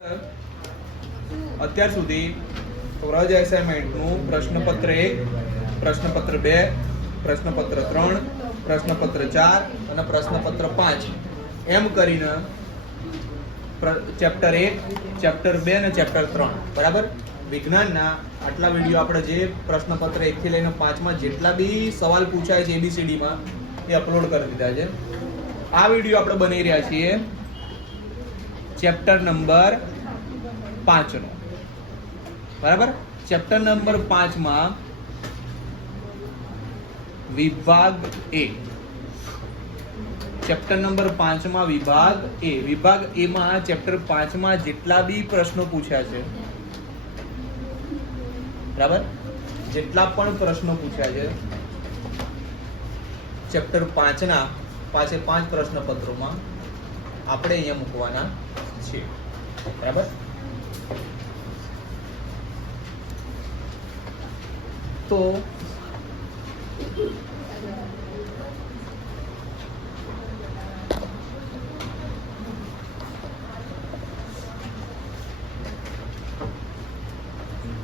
અત્યાર સુધી વ્રજ એસાઇનમેન્ટનું પ્રશ્નપત્ર 1, પ્રશ્નપત્ર 2, પ્રશ્નપત્ર 3, પ્રશ્નપત્ર 4 અને પ્રશ્નપત્ર 5 એમ કરીને ચેપ્ટર 1, ચેપ્ટર 2 અને ચેપ્ટર 3 બરાબર. વિજ્ઞાનના આટલા વિડીયો આપણે જે પ્રશ્નપત્ર 1 થી લઈને 5 માં જેટલા બી સવાલ પૂછાય છે ABCD માં એ અપલોડ કરી દીધા છે. આ વિડીયો આપણે બનાવી રહ્યા છીએ ચેપ્ટર નંબર 5 નો બરાબર. ચેપ્ટર નંબર 5 માં વિભાગ A, ચેપ્ટર નંબર 5 માં વિભાગ A. વિભાગ A માં ચેપ્ટર 5 માં જેટલા બી પ્રશ્નો પૂછ્યા છે બરાબર, જેટલા પણ પ્રશ્નો પૂછ્યા છે ચેપ્ટર 5 ના 5 પ્રશ્નપત્રોમાં આપણે અહીંયા મૂકવાના છે બરાબર. તો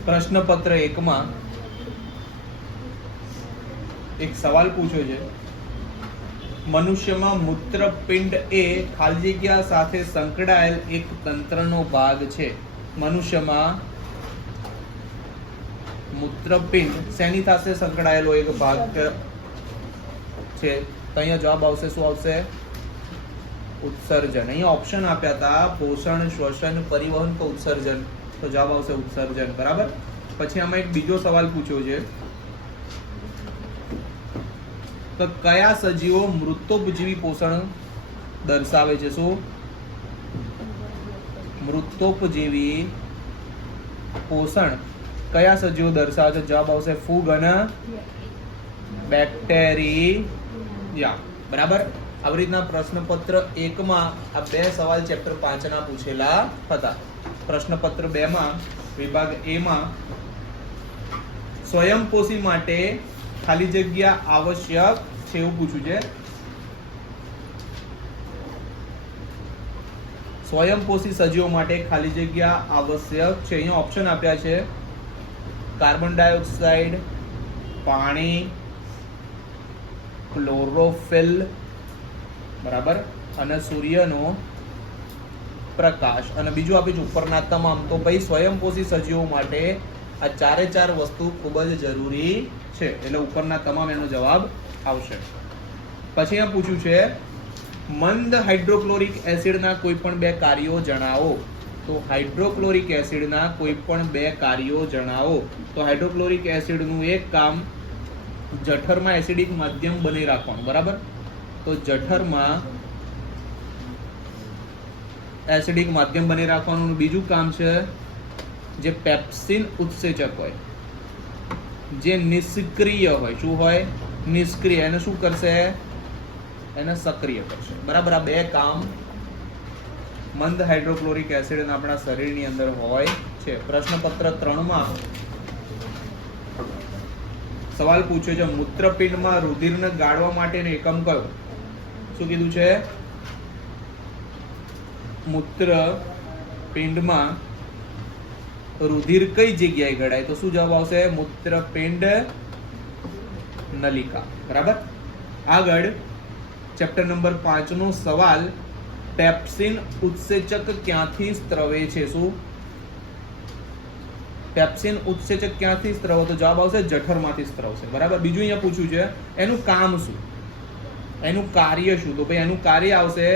પ્રશ્નપત્ર 1 માં એક સવાલ પૂછ્યો છે. મનુષ્યમાં મૂત્રપિંડ એ ખાલી જગ્યા સાથે સંકળાયેલ એક તંત્રનો ભાગ છે. મનુષ્યમાં મૂત્રપિંડ શેની સાથે સંકળાયેલો એક ભાગ છે? તો અહીંયા જવાબ આવશે, શું આવશે? ઉત્સર્જન. અહીંયા ઓપ્શન આપ્યા હતા પોષણ, શ્વસન, પરિવહન કે ઉત્સર્જન. તો જવાબ આવશે ઉત્સર્જન બરાબર. પછી આમાં એક બીજો સવાલ પૂછ્યો છે તો કયા સજીવો મૃતોપજીવી પોષણ દર્શાવે છે? શું? મૃતોપજીવી પોષણ કયા સજીવો દર્શાવે છે? જવાબ આવશે ફૂગ અને બેક્ટેરિયા બરાબર. આવી રીતના પ્રશ્નપત્ર 1 માં આ બે સવાલ ચેપ્ટર 5 ના પૂછેલા હતા. પ્રશ્નપત્ર 2 માં વિભાગ A માં સ્વયંપોષી માટે ખાલી જગ્યા આવશ્યક છે એવું પૂછ્યું છે. સ્વયંપોષી સજીવો માટે ખાલી જગ્યા આવશ્યક છે. અહીંયા ઓપ્શન આપ્યા છે કાર્બન ડાયોક્સાઇડ, પાણી, ક્લોરોફિલ બરાબર અને સૂર્યનો પ્રકાશ. અને બીજું આપ્યું છે ઉપરના તમામ. તો ભાઈ સ્વયંપોષી સજીવો માટે આ ચારે વસ્તુ ખૂબ જ જરૂરી છે, એટલે ઉપરના તમામ એનો જવાબ આવશે. પછી આ પૂછ્યું છે મંદ હાઇડ્રોક્લોરિક એસિડના કોઈ પણ બે કાર્યો જણાવો. તો હાઇડ્રોક્લોરિક એસિડના કોઈ પણ બે કાર્યો જણાવો. તો હાઇડ્રોક્લોરિક એસિડનું એક કામ જઠરમાં એસિડિક માધ્યમ બનાવી રાખવાનું બરાબર. તો જઠરમાં એસિડિક માધ્યમ બનાવી રાખવાનું. બીજું કામ છે જે પેપ્સિન ઉત્સેચક હોય જે નિષ્ક્રિય હોય. શું હોય? નિષ્ક્રિય. એને શું કરશે? એને સક્રિય કરશે બરાબર. આ બે કામ મંદ હાઇડ્રોક્લોરિક એસિડ આપણા શરીરની અંદર હોય છે. પ્રશ્નપત્ર 3 માં સવાલ પૂછ્યો છે મૂત્રપિંડમાં રુધિરને ગાળવા માટેનો એકમ કયો? શું કીધું છે? મૂત્રપિંડમાં રુધિર કઈ જગ્યાએ ગળાય? તો શું જવાબ આવશે? મૂત્રપિંડ નલિકા બરાબર. આગળ ચેપ્ટર નંબર 5 નો સવાલ પેપ્સિન ઉત્સેચક ક્યાંથી સ્ત્રવે છે? શું? પેપ્સિન ઉત્સેચક ક્યાંથી સ્ત્રવે? તો જવાબ આવશે જઠરમાંથી સ્ત્રવશે બરાબર. બીજું અહીંયા પૂછ્યું છે એનું કામ શું, એનું કાર્ય શું? તો ભાઈ એનું કાર્ય આવશે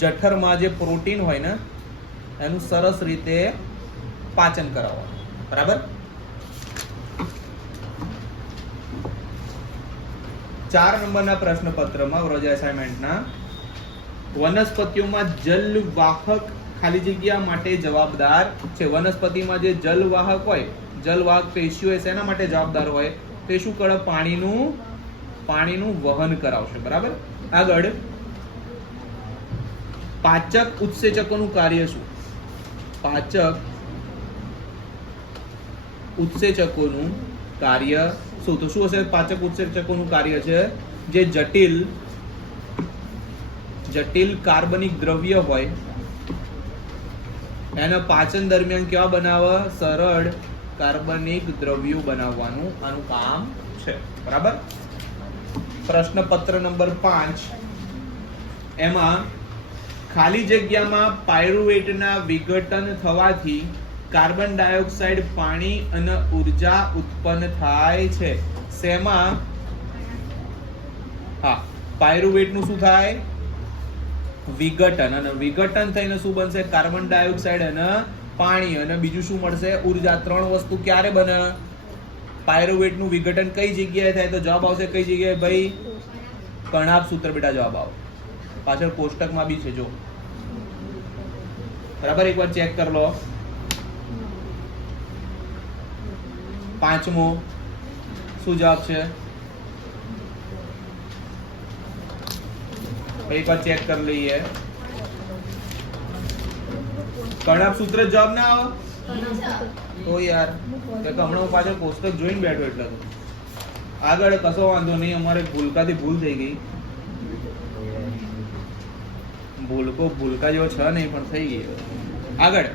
જઠરમાં જે પ્રોટીન હોય ને એનું સરસ રીતે પાચન કરાવવાનું બરાબર. 4 નંબરના પ્રશ્નપત્રમાં વ્રજ એસાઇનમેન્ટના વનસ્પતિઓમાં જલવાહક ખાલી જગ્યા માટે જવાબદાર છે. વનસ્પતિમાં જે જલવાહક હોય, જલવાહક પેશીઓ શેના માટે જવાબદાર હોય? તે શું કરે? પાણીનું વહન કરાવશે બરાબર. આગળ પાચક ઉત્સેચકોનું કાર્ય શું? પાચક ઉત્સેચકોનું કાર્ય શું? તો શું હશે? પાચક ઉત્સેચકોનું કાર્ય છે જે જટિલ કાર્બનિક દ્રવ્ય હોય એના પાચન દરમિયાન કેવા બનાવે? સરળ કાર્બનિક દ્રવ્યો બનાવવાનું આનું કામ છે. બરાબર. પ્રશ્ન પત્ર નંબર 5 એમાં ખાલી જગ્યામાં પાયરુવેટના વિઘટન થવાથી કાર્બન ડાયોક્સાઇડ, પાણી અને ઉર્જા ઉત્પન્ન થાય છે. શેમાં? હા, પાયરુવેટનું શું થાય? વિઘટન. અને વિઘટન થઈને શું બનશે? કાર્બન ડાયોક્સાઇડ અને પાણી અને બીજું શું મળશે? ઉર્જા. 3 વસ્તુ ક્યારે બને? પાયરુવેટનું વિઘટન કઈ જગ્યાએ થાય? તો જવાબ આવશે કઈ જગ્યાએ ભાઈ? કણાભ સૂત્ર. બેટા જવાબ આવે પાછળ કોષ્ટકમાં બી છે જો. બરાબર, એકવાર ચેક કરી લો. 5મો શું જવાબ છે? એકવાર ચેક કરી લઈએ. કણાભ સૂત્ર જવાબ ના આવે તો યાર હમણાં હું પાછળ કોષ્ટક જોઈને બેઠો એટલે તો આગળ કશો વાંધો નહીં. અમારે ભૂલકાથી ભૂલ થઈ ગઈ. ભૂલકા જેવો છે નહીં પણ થઈ ગઈ. આગળ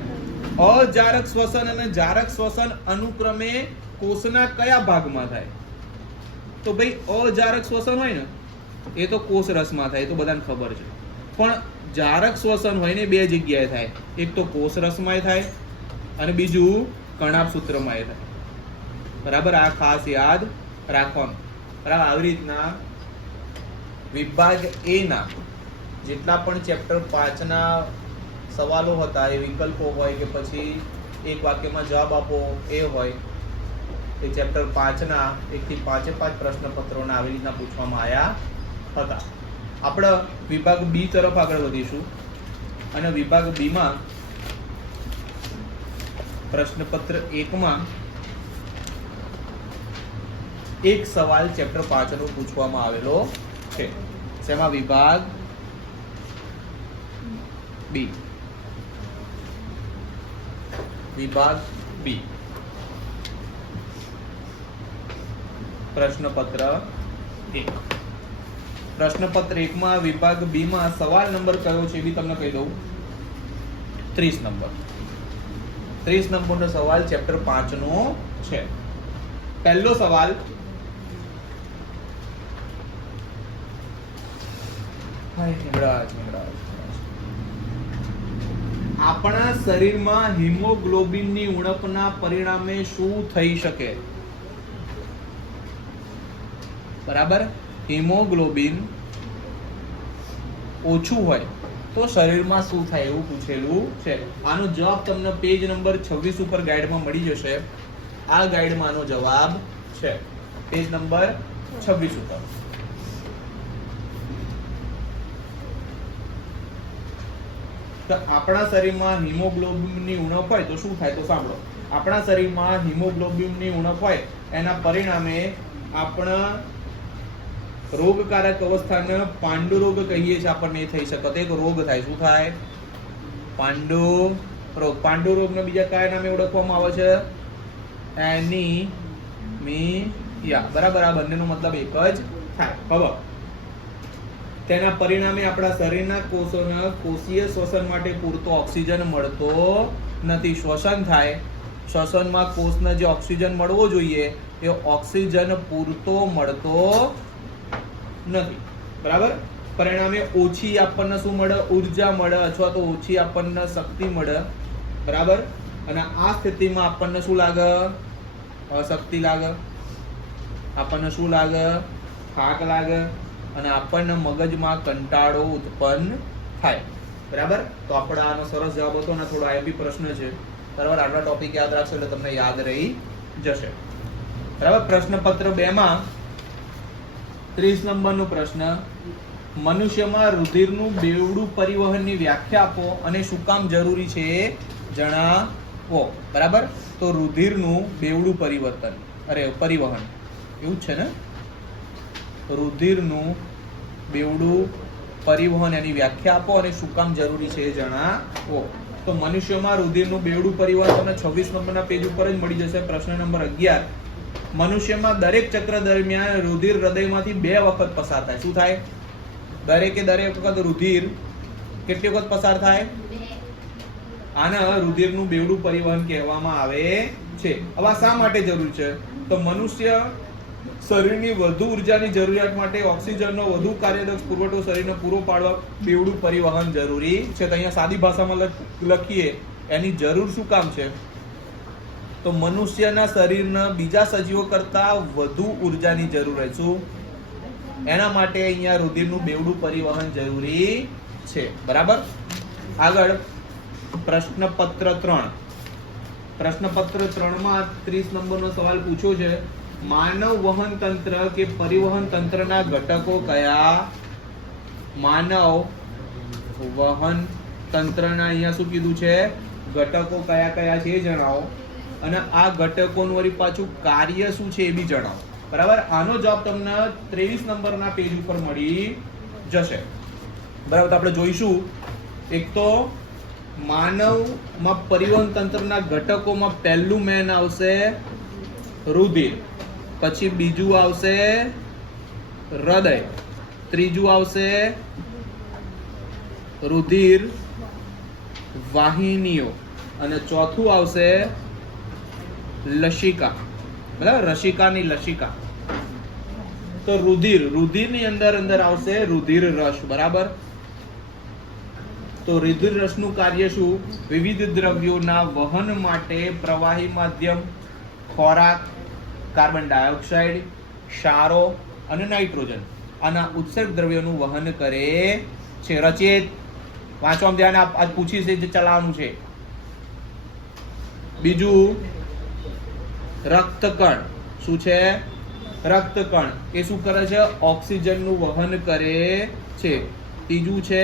અજારક શ્વસન અને જારક શ્વસન અનુક્રમે કોષના કયા ભાગમાં થાય? તો ભાઈ અજારક શ્વસન હોય ને એ તો કોષ રસમાં થાય, એ તો બધાને ખબર છે. પણ જારક શ્વસન હોય ને 2 જગ્યાએ થાય. એક તો કોષ રસમાં થાય અને બીજું કણાભ સૂત્રમાં થાય. બરાબર, આ ખાસ યાદ રાખવાનું. બરાબર, આવી રીતના વિભાગ એ ના જેટલા પણ ચેપ્ટર 5 ના સવાલો હતા, એ વિકલ્પો હોય કે પછી એક વાક્યમાં જવાબ આપો એ હોય, એ ચેપ્ટર 5 ના 1 થી 5 પ્રશ્નપત્રોના આવી રીતના પૂછવામાં આવ્યા હતા. આપણે વિભાગ બી તરફ આગળ વધીશું અને વિભાગ બી માં પ્રશ્નપત્ર 1 માં એક સવાલ ચેપ્ટર 5 નો પૂછવામાં આવેલો છે. જેમાં વિભાગ બી પ્રશ્નપત્ર 1. પ્રશ્નપત્ર 1 માં વિભાગ બી માં સવાલ નંબર કયો છે એ બી તમને કહી દઉં. 30 નંબર. 30 નંબરનો સવાલ ચેપ્ટર 5 નો છે. પહેલો સવાલ, આપણા શરીરમાં હિમોગ્લોબિનની ઉણપના પરિણામે શું થઈ શકે? બરાબર, હિમોગ્લોબિન ઓછું હોય તો શરીરમાં શું થાય એવું પૂછેલું છે. આનો જવાબ તમને પેજ નંબર 26 ઉપર ગાઈડમાં મળી જશે. આ ગાઈડમાં આનો જવાબ છે પેજ નંબર 26 ઉપર. તો આપણા શરીરમાં હિમોગ્લોબિનની ઉણપ હોય તો શું થાય? તો સાંભળો. આપણા શરીરમાં હિમોગ્લોબિનની ઉણપ હોય એના પરિણામે આપણા રોગકારક અવસ્થાને પાંડુ રોગ કહીએ છીએ. આપણને થઈ શકે એક રોગ થાય. શું થાય? પાંડુ રોગ. પાંડુ રોગને બીજા કયા નામે ઓળખવામાં આવે છે? એનીમિયા. બરાબર, આ બંનેનો મતલબ એક જ થાય. હવે તેના પરિણામે આપણા શરીરના કોષોને કોષીય શ્વસન માટે પૂરતો ઓક્સિજન મળતો નથી. શ્વસન થાય, શ્વસનમાં કોષને જે ઓક્સિજન મળવો જોઈએ એ ઓક્સિજન પૂરતો મળતો નથી. બરાબર, પરિણામે ઓછી આપણને શું મળે? ઉર્જા મળે અથવા તો ઓછી આપણને શક્તિ મળે. બરાબર, અને આ સ્થિતિમાં આપણને શું લાગે? અશક્તિ લાગે. આપણને શું લાગે? થાક લાગે અને આપણને મગજમાં કંટાળો ઉત્પન્ન થાય. બરાબર, તો આપણે આનો સરસ જવાબ હતો ને. થોડો આઈએમપી પ્રશ્ન છે. બરાબર, આટલા ટોપિક યાદ રાખશો એટલે તમને યાદ રહી જશે. બરાબર, પ્રશ્નપત્ર 2 માં 30 નંબરનો પ્રશ્ન, મનુષ્યમાં રુધિરનું બેવડું પરિવહનની વ્યાખ્યા આપો અને શું કામ જરૂરી છે જણાવો. બરાબર, તો રુધિરનું બેવડું પરિવહન એવું જ છે ને? રુધિરનું બેવડું પરિવહન એની વ્યાખ્યા આપો અને શું કામ જરૂરી છે જણાવો. તો મનુષ્યમાં રુધિરનું બેવડું પરિવહન તમને 26 નંબરના પેજ ઉપર જ મળી જશે. પ્રશ્ન નંબર 11, મનુષ્યમાં દરેક ચક્ર દરમિયાન રુધિર હૃદયમાંથી 2 વખત પસાર થાય. શું થાય? દરેક વખત રુધિર કેટલી વખત પસાર થાય? આને રુધિરનું બેવડું પરિવહન કહેવામાં આવે છે. હવે આ શા માટે જરૂરી છે? તો મનુષ્ય શરીરની વધુ ઉર્જાની જરૂરિયાત માટે ઓક્સિજનનો વધુ કાર્યદક્ષ પુરવઠો શરીરને પૂરો પાડવા બેવડું પરિવહન જરૂરી છે. તો અહીંયા સાદી ભાષામાં લખીએ એની જરૂર શું કામ છે? તો મનુષ્યના શરીરને બીજા સજીવો કરતા વધુ ઉર્જાની જરૂર હોય. શું? એના માટે અહીંયા રુધિરનું બેવડું પરિવહન જરૂરી છે. બરાબર. આગળ પ્રશ્નપત્ર 3. પ્રશ્નપત્ર 3 માં 30 નંબરનો સવાલ પૂછ્યો છે. માનવ વહન તંત્ર કે પરિવહન તંત્રના ઘટકો કયા? માનવ વહન તંત્રના અહીંયા શું કીધું છે? ઘટકો કયા કયા છે એ જણાવો. અને આ ઘટકોનું વળી પાછું કાર્ય શું છે એ બી જણાવો. બરાબર. આનો જવાબ તમને 23 નંબરના પેજ ઉપર મળી જશે. બરાબર. તો આપણે જોઈશું. એક તો માનવમાં પરિવહન તંત્રના ઘટકોમાં પહેલું મેન આવશે રુધિર, પછી બીજું આવશે હૃદય, ત્રીજું આવશે રુધિર વાહિનીઓ અને ચોથું આવશે લસિકા. બરાબર. રસિકાની લસિકા. તો રુધિરની અંદર આવશે રુધિર રસ. બરાબર. તો રુધિર રસનું કાર્ય શું? વિવિધ દ્રવ્યોના વહન માટે પ્રવાહી માધ્યમ, ખોરાક, કાર્બન ડાયોક્સાઇડ, ક્ષારો અને નાઇટ્રોજન આના ઉત્સર્ગ દ્રવ્યોનું વહન કરે છે. રચિત વાંચવામાં ધ્યાન આપ. આજ પૂછી છે જે ચલાવવાનું છે. બીજું રક્તકણ. શું છે? રક્તકણ એ શું કરે છે? ઓક્સિજનનું વહન કરે છે. ત્રીજું છે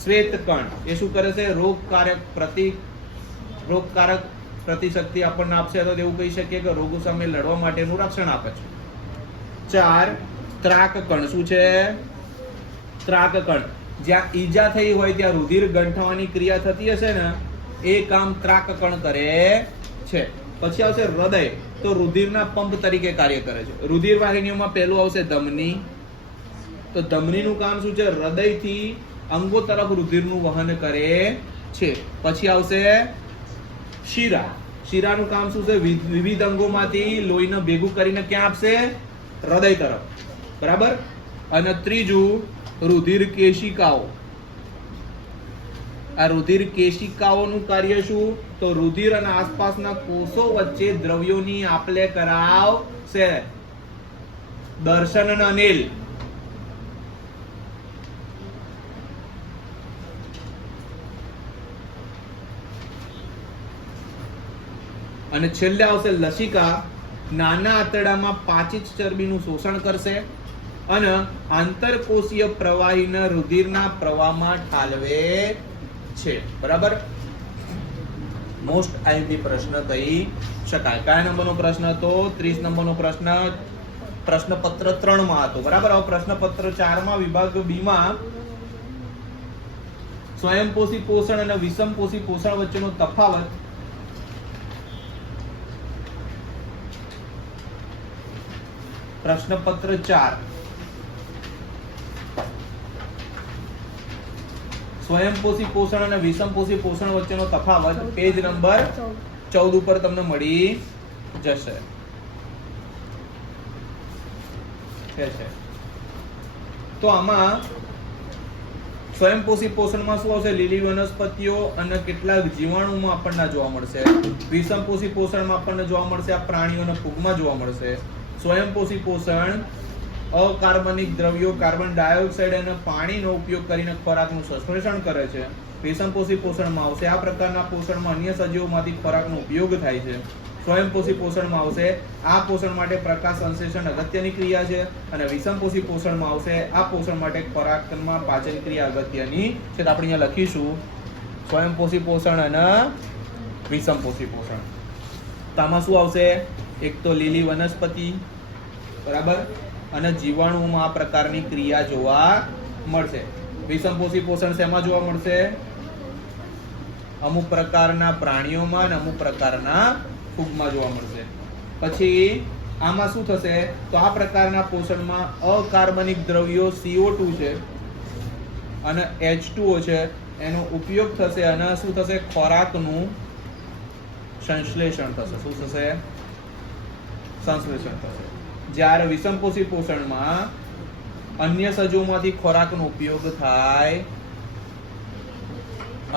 શ્વેતકણ. એ શું કરે છે? રોગકારક પ્રતિશક્તિ આપણને આપશે. તો એવું કહી શકીએ કે રોગો સામે લડવા માટેનું રક્ષણ આપે છે. 4 ત્રાકકણ. શું છે? ત્રાકકણ. જ્યાં ઈજા થઈ હોય ત્યાં રુધિર ગંઠવાની ક્રિયા થતી હશે ને એ કામ ત્રાકકણ કરે છે. પછી આવશે હૃદય. તો રુધિરના પંપ તરીકે કાર્ય કરે છે. રુધિર વાહિનીઓમાં પહેલું આવશે ધમની. તો ધમનીનું કામ શું છે? હૃદયથી અંગો તરફ રુધિરનું વહન કરે છે. પછી આવશે શિરા. શિરાનું કામ શું છે? વિવિધ અંગોમાંથી લોહીને ભેગું કરીને ક્યાં આપશે? હૃદય તરફ. બરાબર. અને ત્રીજું રુધિર કેશિકાઓ. આ રુધિર કેશિકાઓનું કાર્ય શું? તો રુધિર અને આસપાસના કોષો વચ્ચે દ્રવ્યોની આપ-લે કરાવશે. દર્શન અને અનિલ. અને છેલ્લે આવશે લસિકા. નાના આંતરડામાં પાચિત ચરબીનું શોષણ કરશે અને આંતરકોષીય પ્રવાહીને રુધિરના પ્રવાહમાં ઠાલવે છે. બરાબર. મોસ્ટ આઈએમપી પ્રશ્ન કહી શકાય. કયા નંબરનો પ્રશ્ન હતો? 30 નંબરનો પ્રશ્ન પ્રશ્નપત્ર 3 માં હતો. બરાબર. હવે પ્રશ્નપત્ર 4 માં વિભાગ બી માં સ્વયંપોષી પોષણ અને વિષમપોષી પોષણ વચ્ચેનો તફાવત. પ્રશ્નપત્ર 4 સ્વયંપોષી પોષણ અને વિષમપોષી પોષણ વચ્ચેનો તફાવત પેજ નંબર 14 ઉપર તમને મળી જશે. તો આમાં સ્વયંપોષી પોષણમાં શું આવશે? લીલી વનસ્પતિઓ અને કેટલાક જીવાણુમાં આપણને જોવા મળશે. વિષમપોષી પોષણમાં આપણને જોવા મળશે આ પ્રાણીઓ અને ફૂગમાં જોવા મળશે. સ્વયંપોષી પોષણ અકાર્બનિક દ્રવ્યો, કાર્બન ડાયોક્સાઇડ અને પાણીનો ઉપયોગ કરીને ખોરાકનું સંશ્લેષણ કરે છે. વિષમપોષી પોષણમાં આવશે આ પ્રકારના પોષણમાં અન્ય સજીવોમાંથી ખોરાકનો ઉપયોગ થાય છે. સ્વયંપોષી પોષણમાં આવશે આ પોષણ માટે પ્રકાશ સંશ્લેષણ અગત્યની ક્રિયા છે. અને વિષમપોષી પોષણમાં આવશે આ પોષણ માટે ખોરાકમાં પાચન ક્રિયા અગત્યની છે. તો આપણે અહીંયા લખીશું સ્વયંપોષી પોષણ અને વિષમપોષી પોષણ. તો આમાં શું આવશે? એક તો લીલી વનસ્પતિ. બરાબર. અને જીવાણુઓમાં આ પ્રકારની ક્રિયા જોવા મળશે. વિષમપોષી પોષણ શેમાં જોવા મળશે? અમુક પ્રકારના પ્રાણીઓમાં અને અમુક પ્રકારના ફૂગમાં જોવા મળશે. પછી આમાં શું થશે? તો આ પ્રકારના પોષણમાં અકાર્બનિક દ્રવ્યો CO2 છે અને H2O છે એનો ઉપયોગ થશે અને શું થશે? ખોરાકનું સંશ્લેષણ થશે. શું થશે? સંશ્લેષણ થશે. જ્યારે વિષમપોષી પોષણમાં અન્ય સજીવોમાંથી ખોરાકનો ઉપયોગ થાય,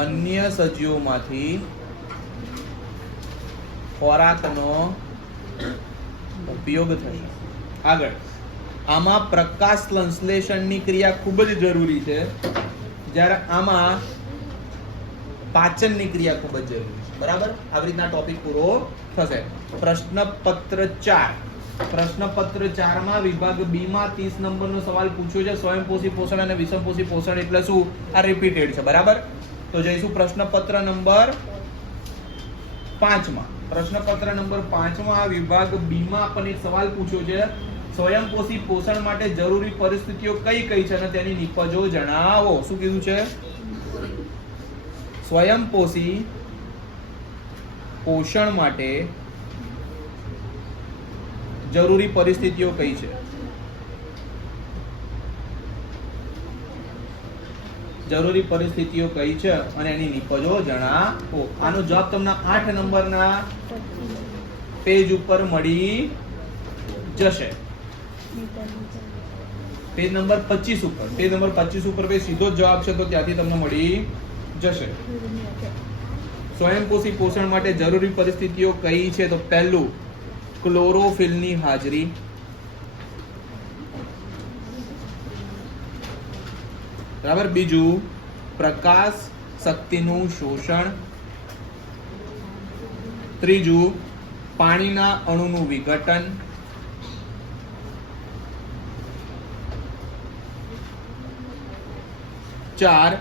અન્ય સજીવોમાંથી ખોરાકનો ઉપયોગ થશે. આગળ આમાં પ્રકાશ સંશ્લેષણની ક્રિયા ખૂબ જ જરૂરી છે, જ્યારે આમાં પાચનની ક્રિયા ખૂબ જ જરૂરી છે. બરાબર? આવી રીતના ટોપિક પૂરો થશે. પ્રશ્નપત્ર 4. પ્રશ્નપત્ર 4 માં વિભાગ બી માં 30 નંબરનો સવાલ પૂછ્યો છે. સ્વયંપોષી પોષણ અને વિષમપોષી પોષણ એટલે શું? આ રિપીટેડ છે. બરાબર? તો જઈશું પ્રશ્નપત્ર નંબર 5 માં. પ્રશ્નપત્ર નંબર 5 માં વિભાગ બી માં આપણને એક સવાલ પૂછ્યો છે. સ્વયંપોષી પોષણ માટે જરૂરી પરિસ્થિતિઓ કઈ કઈ છે અને તેની નિપજો જણાવો. શું કીધું છે? સ્વયંપોષી પોષણ માટે જરૂરી પરિસ્થિતિઓ કઈ છે? જરૂરી પરિસ્થિતિઓ કઈ છે અને એની નિપજો જણાવો. આનો જવાબ તમને 8 નંબરના પેજ ઉપર મળી જશે. પેજ નંબર 25 ઉપર. પેજ નંબર 25 ઉપર સીધો જ જવાબ છે, તો ત્યાંથી તમને મળી જશે. સ્વયંપોષી પોષણ માટે જરૂરી પરિસ્થિતિઓ કઈ છે? તો પહેલું, ક્લોરોફિલની હાજરી. બરાબર? બીજું, પ્રકાશ શક્તિનું શોષણ. ત્રીજું, પાણીના અણુનું વિઘટન. ચાર,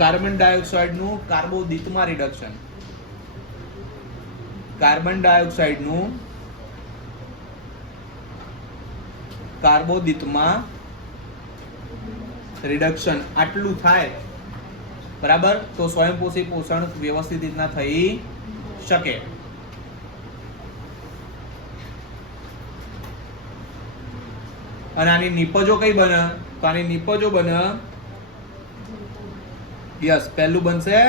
કાર્બન ડાયોક્સાઇડનું કાર્બોદિતમાં રિડક્શન. કાર્બન ડાયોક્સાઇડનું કાર્બોદિતમાં રિડક્શન. આટલું થાય, બરાબર, તો સ્વયંપોષી પોષણ વ્યવસ્થિત રીતના થઈ શકે. અને આની નિપજો કઈ બને? તો આની નિપજો બને, યસ, પહેલું બનશે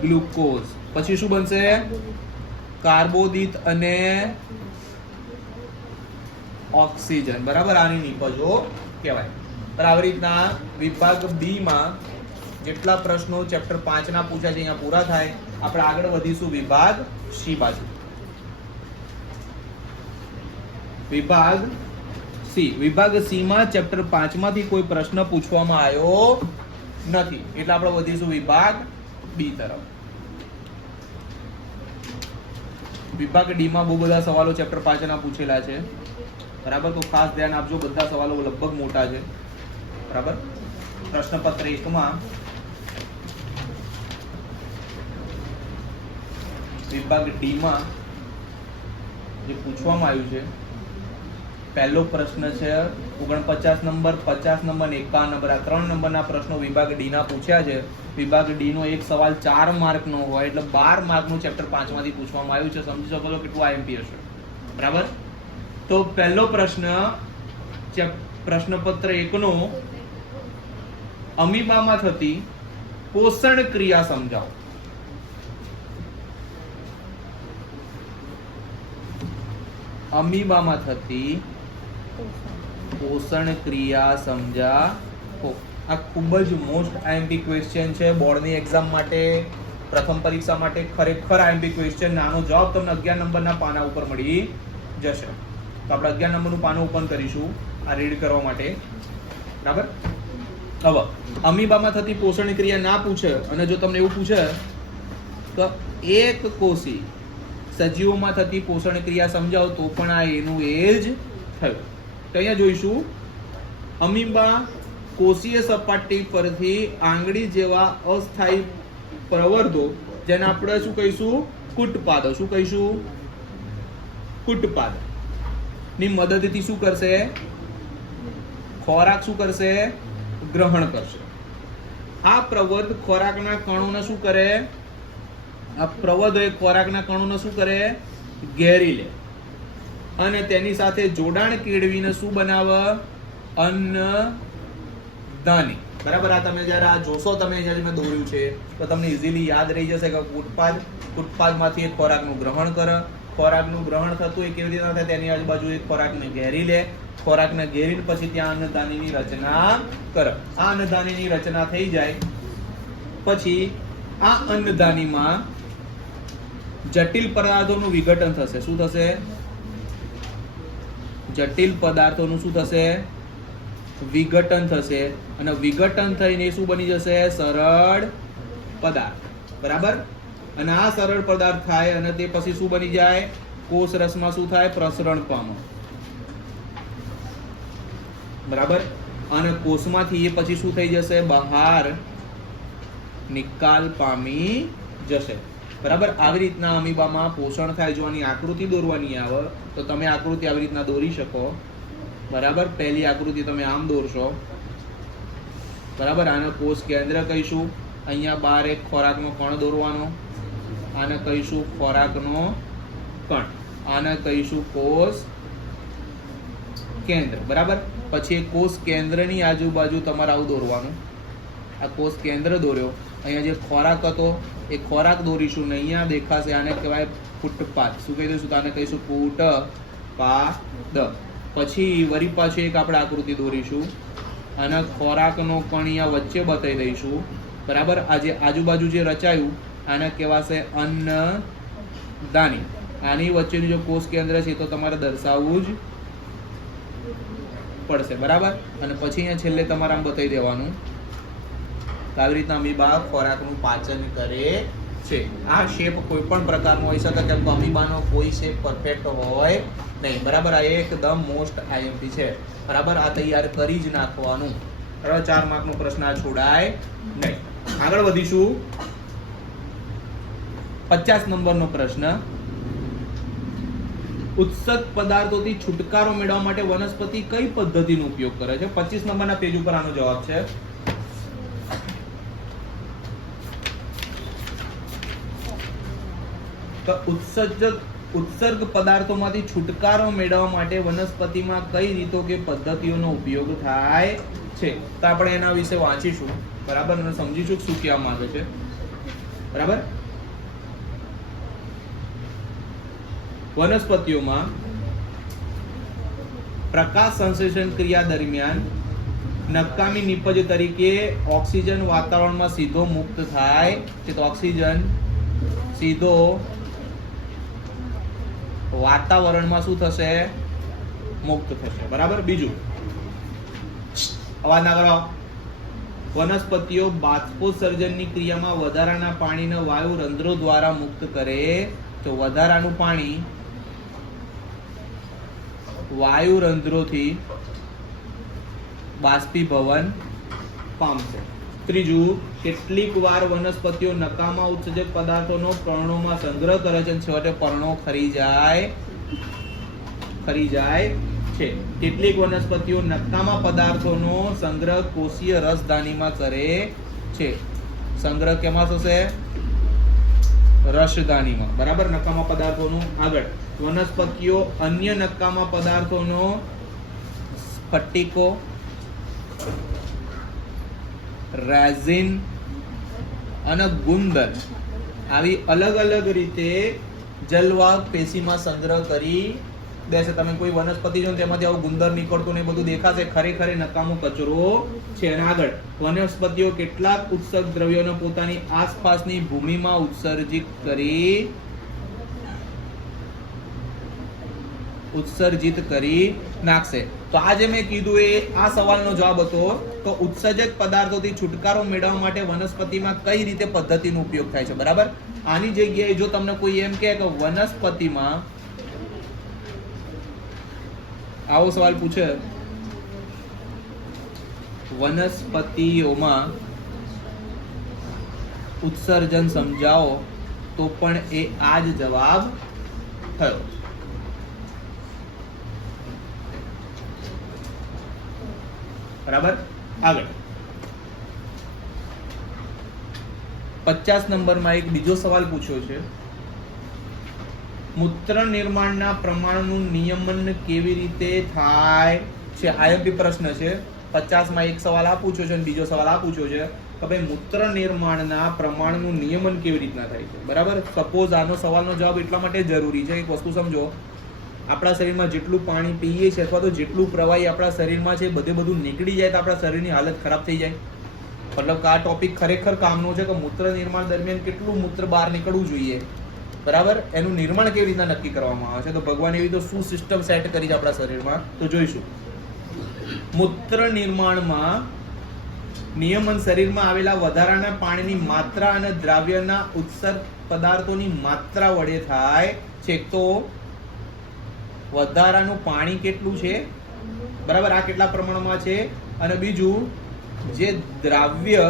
ગ્લુકોઝ. પછી શું બનશે? કાર્બોદિત અને ઓક્સિજન. બરાબર? આની નિપજો કહેવાય. આવી રીતના વિભાગ બી માં જેટલા પ્રશ્નો ચેપ્ટર 5 ના પૂછ્યા છે અહીંયા પૂરા થાય. આપણે આગળ વધીશું વિભાગ સી બાજુ. વિભાગ સી. વિભાગ સી માં ચેપ્ટર 5 માંથી કોઈ પ્રશ્ન પૂછવામાં આવ્યો નથી, એટલે આપણે વધીશું વિભાગ બી તરફ. વિભાગ ડી માં બહુ બધા સવાલો ચેપ્ટર 5 ના પૂછેલા છે. બરાબર? તો ખાસ ધ્યાન આપજો, બધા સવાલો લગભગ મોટા છે. બરાબર? પ્રશ્નપત્ર 1 માં વિભાગ ડી માં જે પૂછવામાં આવ્યું છે, પહેલો પ્રશ્ન છે 49 નંબર, 50 નંબર, 51 નંબર. આ 3 નંબરના પ્રશ્નો વિભાગ ડી ના પૂછ્યા છે. વિભાગ ડી નો એક સવાલ 4 માર્ક નો હોય, એટલે 12 માર્ક નું ચેપ્ટર 5 માંથી પૂછવામાં આવ્યું છે. સમજી શકો છો કેટલું આઈએમપી હશે. બરાબર? તો પહેલો પ્રશ્ન પ્રશ્નપત્ર 1 નો, અમીબામાં થતી પોષણ ક્રિયા સમજાવો. અમીબામાં થતી પોષણ ક્રિયા સમજાવો. આ ખૂબ જ મોસ્ટ આઈએમપી ક્વેશ્ચન છે બોર્ડની એક્ઝામ માટે, પ્રથમ પરીક્ષા માટે. ખરેખર આઈએમપી ક્વેશ્ચન. નાનો જવાબ તમને 11 નંબરના પાના ઉપર મળી જશે. તો આપણે 11 નંબરનું પાનું ઓપન કરીશું આ રીડ કરવા માટે. બરાબર? હવે અમીબામાં થતી પોષણ ક્રિયા ના પૂછે અને જો તમને એવું પૂછે તો એક કોષી સજીવોમાં થતી પોષણ ક્રિયા સમજાવો, તો પણ આ એનું એ જ થયું. તો અહીંયા જોઈશું, અમીબા કોષીય સપાટી પરથી આંગળી જેવા અસ્થાયી પ્રવર્ધો, જેને આપણે શું કહીશું? કુટપાદો. શું કહીશું? કુટપાદ ની મદદથી શું કરશે? ખોરાક શું કરશે? ગ્રહણ કરશે. આ પ્રવર્ધ ખોરાકના કણોને શું કરે? આ પ્રવર્ધ એ ખોરાકના કણોને શું કરે? ઘેરી લે અને તેની સાથે જોડાણ કેળવીને શું બનાવે? અન્નદાની. બરાબર. આ તમે જ્યારે આ જોશો, તમે જ્યારે મેં દોર્યું છે તો તમને ઇઝીલી યાદ રહી જશે કે ઉત્પાદમાંથી એક ખોરાકનું ગ્રહણ કરે. ખોરાકનું ગ્રહણ થતું એ કેવી રીતના થાય, તેની આજુબાજુ એક ખોરાકને ઘેરી લે. ખોરાકને ઘેરીને પછી ત્યાં અન્નધાનીની રચના કરે. આ અન્નધાનીની રચના થઈ જાય પછી આ અન્નધાનીમાં જટિલ પદાર્થોનું વિઘટન થશે. શું થશે? જટિલ પદાર્થોનું શું થશે? વિઘટન થશે. અને વિઘટન થઈને શું બની જશે? સરળ પદાર્થ. બરાબર. અને આ સરળ પદાર્થ થાય અને તે પછી શું બની જાય? કોષ રસમાં શું થાય? પ્રસરણ પામે. બરાબર. અને કોષમાંથી એ પછી શું થઈ જશે? બહાર નિકાલ પામી જશે. બરાબર. આવી રીતના અમીબામાં પોષણ થાય. જો આની આકૃતિ દોરવાની આવે તો તમે આકૃતિ આવી રીતના દોરી શકો. બરાબર. પહેલી આકૃતિ તમે આમ દોરશો. બરાબર. આને કોષ કેન્દ્ર કહીશું. અહીંયા બહાર એક ખોરાકનો કણ દોરવાનો. આને કહીશું ખોરાકનો કણ. આને કહીશું કોષ કેન્દ્ર. બરાબર. પછી કોષ કેન્દ્રની આજુબાજુ તમારે આવું દોરવાનું. આ કોષ કેન્દ્ર દોર્યો. અહીંયા જે ખોરાક હતો એ ખોરાક દોરીશું ને અહીંયા દેખાશે. આને કહેવાય ફૂટપાથ. શું કહી દઈશું? આને કહીશું ફૂટપાથ. પછી વળી પાછી એક આપણે આકૃતિ દોરીશું અને ખોરાકનો કણ અહીંયા વચ્ચે બતાવી દઈશું. બરાબર. આ જે આજુબાજુ જે રચાયું આને કહેવાશે અન્નદાની. આની વચ્ચેનું જે કોષ કેન્દ્ર છે તો તમારે દર્શાવવું જ પડશે. બરાબર. અને પછી અહીંયા છેલ્લે તમારે આમ બતાવી દેવાનું. આવી રીતના અમીબા ખોરાકનું પાચન કરે છે. આ શેપ કોઈ પણ પ્રકારનો હોઈ શકે, કેમ કે અમીબાનો કોઈ શેપ પરફેક્ટ હોય નહીં. બરાબર. આ એકદમ મોસ્ટ આઈએમપી છે. બરાબર. આ તૈયાર કરી જ નાખવાનું. 4 માર્કનો પ્રશ્ન આ છોડાય નહીં. આગળ વધીશું. 50 નંબરનો પ્રશ્ન. ઉત્સર્ગ પદાર્થોથી છુટકારો મેળવવા માટે વનસ્પતિ કઈ પદ્ધતિનો ઉપયોગ કરે છે? 25 નંબરના પેજ ઉપર આનો જવાબ છે. તો ઉત્સર્ગ પદાર્થોમાંથી છુટકારો મેળવવા માટે વનસ્પતિમાં કઈ રીતો કે પદ્ધતિઓનો ઉપયોગ થાય છે? તો આપણે એના વિશે વાંચીશું. બરાબર. અને સમજીશું શું કહેવા માંગે છે. બરાબર. વનસ્પતિઓમાં પ્રકાશ સંશ્લેષણ ક્રિયા દરમિયાન નકામી નિપજ તરીકે ઓક્સિજન વાતાવરણમાં સીધો મુક્ત થાય છે. તો ઓક્સિજન સીધો વાતાવરણમાં શું થશે? મુક્ત થશે. બરાબર. બીજું, અવાજ ના કરો. વનસ્પતિઓ બાષ્પોત્સર્જનની ક્રિયામાં વધારાના પાણીને વાયુ રંધ્રો દ્વારા મુક્ત કરે. તો વધારાનું પાણી વાયુ રંધ્રોથી બાષ્પીભવન પામશે. ત્રીજું, કેટલીક વાર વનસ્પતિઓ નકામા ઉત્સર્જક પદાર્થોનો પર્ણોમાં સંગ્રહ કરે છે અને છેવટે પર્ણો ખરી જાય છે. કેટલીક વનસ્પતિઓ નકામા પદાર્થોનો સંગ્રહ કોષીય રસધાનીમાં કરે છે. સંગ્રહ કેમાં થશે? રસધાનીમાં. બરાબર. નકામા પદાર્થોનું. આગળ, વનસ્પતિઓ અન્ય નકામા પદાર્થોનો સ્ફટિકો, રેઝિન અને ગુંદર આવી અલગ અલગ રીતે જલવાહક પેશીમાં સંગ્રહ કરી દેશે. તમે કોઈ વનસ્પતિ જો તેમાંથી આવું ગુંદર નીકળતું ને બધું દેખાશે. ખરેખર નકામો કચરો છે. અને આગળ, વનસ્પતિઓ કેટલાક ઉત્સર્ગ દ્રવ્યોને પોતાની આસપાસની ભૂમિમાં ઉત્સર્જિત કરી નાખશે. તો આ જે મેં કીધું એ આ સવાલનો જવાબ હતો. તો ઉત્સર્જક પદાર્થોથી છુટકારો મેળવવા માટે વનસ્પતિમાં કઈ રીતે પદ્ધતિનો ઉપયોગ થાય છે? બરાબર. આની જગ્યાએ જો તમને કોઈ એમ કહે કે વનસ્પતિમાં, આવો સવાલ પૂછે, વનસ્પતિઓમાં ઉત્સર્જન સમજાવો, તો પણ એ આ જ જવાબ થયો. બરાબર. આગળ 50 નંબરમાં એક બીજો સવાલ પૂછ્યો છે. મૂત્ર નિર્માણના પ્રમાણનું નિયમન કેવી રીતે થાય છે? આઈએમપી પ્રશ્ન છે. 50 માં એક સવાલ આ પૂછ્યો છે અને બીજો સવાલ આ પૂછ્યો છે કે ભાઈ મૂત્ર નિર્માણના પ્રમાણનું નિયમન કેવી રીતના થાય છે, બરાબર. સપોઝ આનો સવાલનો જવાબ એટલા માટે જરૂરી છે, એક વસ્તુ સમજો, આપણા શરીરમાં જેટલું પાણી પીએ છીએ અથવા તો જેટલું પ્રવાહી આપણા શરીરમાં છે બધું નીકળી જાય તો આપણા શરીરની હાલત ખરાબ થઈ જાય. મતલબ કે આ ટોપિક ખરેખર કામનો છે કે મૂત્ર નિર્માણ દરમિયાન કેટલું મૂત્ર બહાર નીકળવું જોઈએ, બરાબર. એનું નિર્માણ કેવી રીતના નક્કી કરવામાં આવે છે, તો ભગવાન એવી તો શું સિસ્ટમ સેટ કરી છે આપણા શરીરમાં, તો જોઈશું. મૂત્ર નિર્માણમાં નિયમન શરીરમાં આવેલા વધારાના પાણીની માત્રા અને દ્રાવ્યના ઉત્સર્ગ પદાર્થોની માત્રા વડે થાય છે. તો વધારાનું પાણી કેટલું છે, બરાબર, આ કેટલા પ્રમાણમાં છે, અને બીજું જે દ્રાવ્ય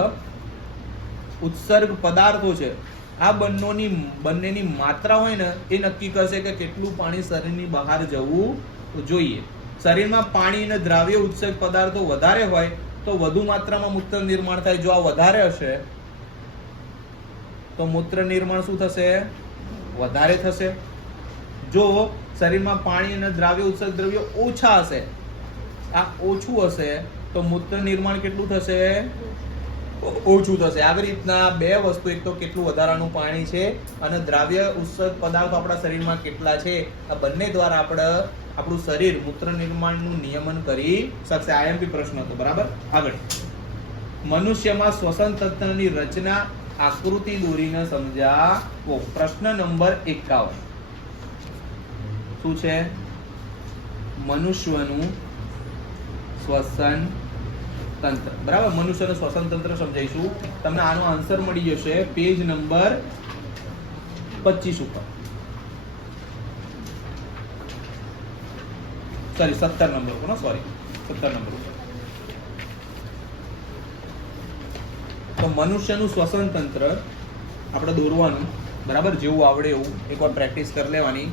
ઉત્સર્ગ પદાર્થો છે આ બંનેની માત્રા હોય ને એ નક્કી કરશે કે કેટલું પાણી શરીરની બહાર જવું જોઈએ. શરીરમાં પાણી અને દ્રાવ્ય ઉત્સર્ગ પદાર્થો વધારે હોય તો વધુ માત્રામાં મૂત્ર નિર્માણ થાય. જો આ વધારે હશે તો મૂત્ર નિર્માણ શું થશે, વધારે થશે. જો શરીરમાં પાણી અને દ્રાવ્ય ઉત્સર્ગ દ્રવ્યો ઓછા હશે, આ ઓછું હશે તો મૂત્ર નિર્માણ કેટલું થશે, ઓછું થશે. આવી રીતના બે વસ્તુ, એક તો કેટલું વધારાનું પાણી છે અને દ્રાવ્ય ઉત્સર્ગ પદાર્થો આપણા શરીરમાં કેટલા છે, આ બંને દ્વારા આપણું શરીર મૂત્ર નિર્માણનું નિયમન કરી શકશે. આઈએમપી પ્રશ્ન હતો, બરાબર. આગળ, મનુષ્યમાં શ્વસન તંત્રની રચના આકૃતિ દોરીને સમજાવો. પ્રશ્ન નંબર 51 શું છે, મનુષ્યનું શ્વસન તંત્ર, બરાબર. મનુષ્યનું શ્વસન તંત્ર સમજાઈશું. તમને આનો આન્સર મળી જશે પેજ નંબર 25 ઉપર, સોરી 17 નંબર ઉપર, 17 નંબર ઉપર. તો મનુષ્યનું શ્વસન તંત્ર આપણે દોરવાનું, બરાબર, જેવું આવડે એવું એકવાર પ્રેક્ટિસ કરી લેવાની,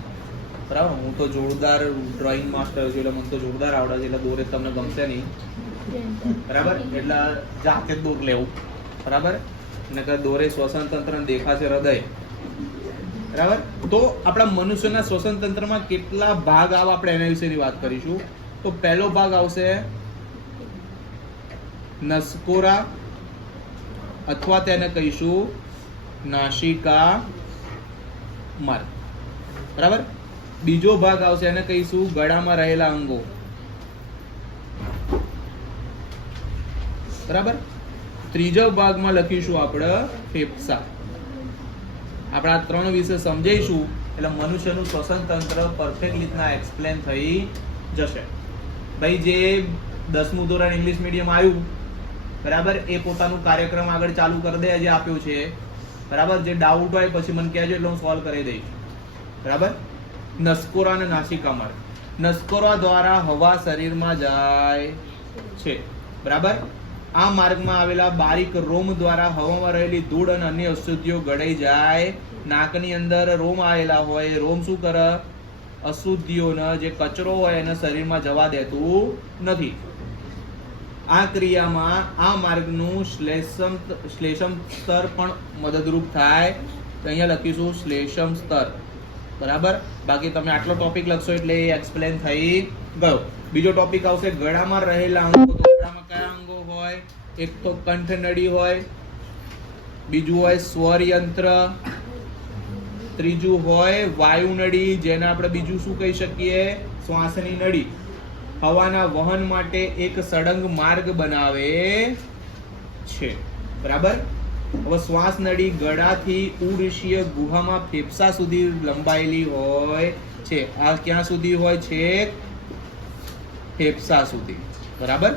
બરાબર. હું તો જોરદાર ડ્રોઈંગ માસ્ટર છું એટલે મને તો જોરદાર આવડે છે, એટલે દોરે તમને ગમશે નહીં, બરાબર. એટલે જાતે જ દોર લેવું, બરાબર. નકર દોરે શ્વસન તંત્ર દેખાશે હૃદય, બરાબર. તો આપણા મનુષ્યના શ્વસન તંત્રમાં કેટલા ભાગ આવે આપણે એના વિશેની વાત કરીશું. તો પહેલો ભાગ આવશે નસકોરા અથવા તેને કહીશું નાસિકા માર્ગ, બરાબર. બીજો ભાગ આવશે એને કહીશું ગળામાં રહેલા અંગો, બરાબર. ત્રીજા ભાગમાં લખીશું આપણે ફેફસા. આપણા ત્રણ વિશે સમજાઈશું એટલે મનુષ્યનું શ્વસન તંત્ર પરફેક્ટ રીતના એક્સપ્લેન થઈ જશે. ભાઈ જે 10મું ધોરણ ઇંગ્લિશ મીડિયમ આવ્યું, બરાબર, એ પોતાનું કાર્યક્રમ આગળ ચાલુ કરી દે, જે આપ્યું છે, બરાબર. જે ડાઉટ હોય પછી મને કહેજો એટલે હું સોલ્વ કરી દઈશ, બરાબર. નસકોરા અને નાસિકા માર્ગ. નસકોરા દ્વારા હવા શરીરમાં જાય છે, બરાબર. આ માર્ગમાં આવેલા બારીક રોમ દ્વારા હવામાં રહેલી ધૂળ અને અન્ય અશુદ્ધિઓ ગળાઈ જાય. નાકની અંદર રોમ આવેલા હોય, રોમ શું કરે, અશુદ્ધિઓને જે કચરો હોય એને શરીરમાં જવા દેતું નથી. આ ક્રિયામાં આ માર્ગનું શ્લેષમ સ્તર પણ મદદરૂપ થાય. તો અહીંયા લખીશું શ્લેષમ સ્તર, બરાબર. બાકી તમે આટલો ટોપિક લખશો એટલે એ એક્સપ્લેન થઈ ગયો. બીજો ટોપિક આવશે ગળામાં રહેલા અંગો. તો ગળામાં કયા અંગો હોય, એક તો કંઠનળી હોય, બીજું હોય સ્વર યંત્ર, ત્રીજું હોય વાયુ નળી, જેને આપણે બીજું શું કહી શકીએ, શ્વાસની નળી. હવાના વહન માટે એક સળંગ માર્ગ બનાવે છે, બરાબર. હવે શ્વાસ નળી ગળાથી ઉર્ષીય ગુહામાં ફેફસા સુધી લંબાયેલી હોય છે. આ ક્યાં સુધી હોય છે, ફેફસા સુધી, બરાબર.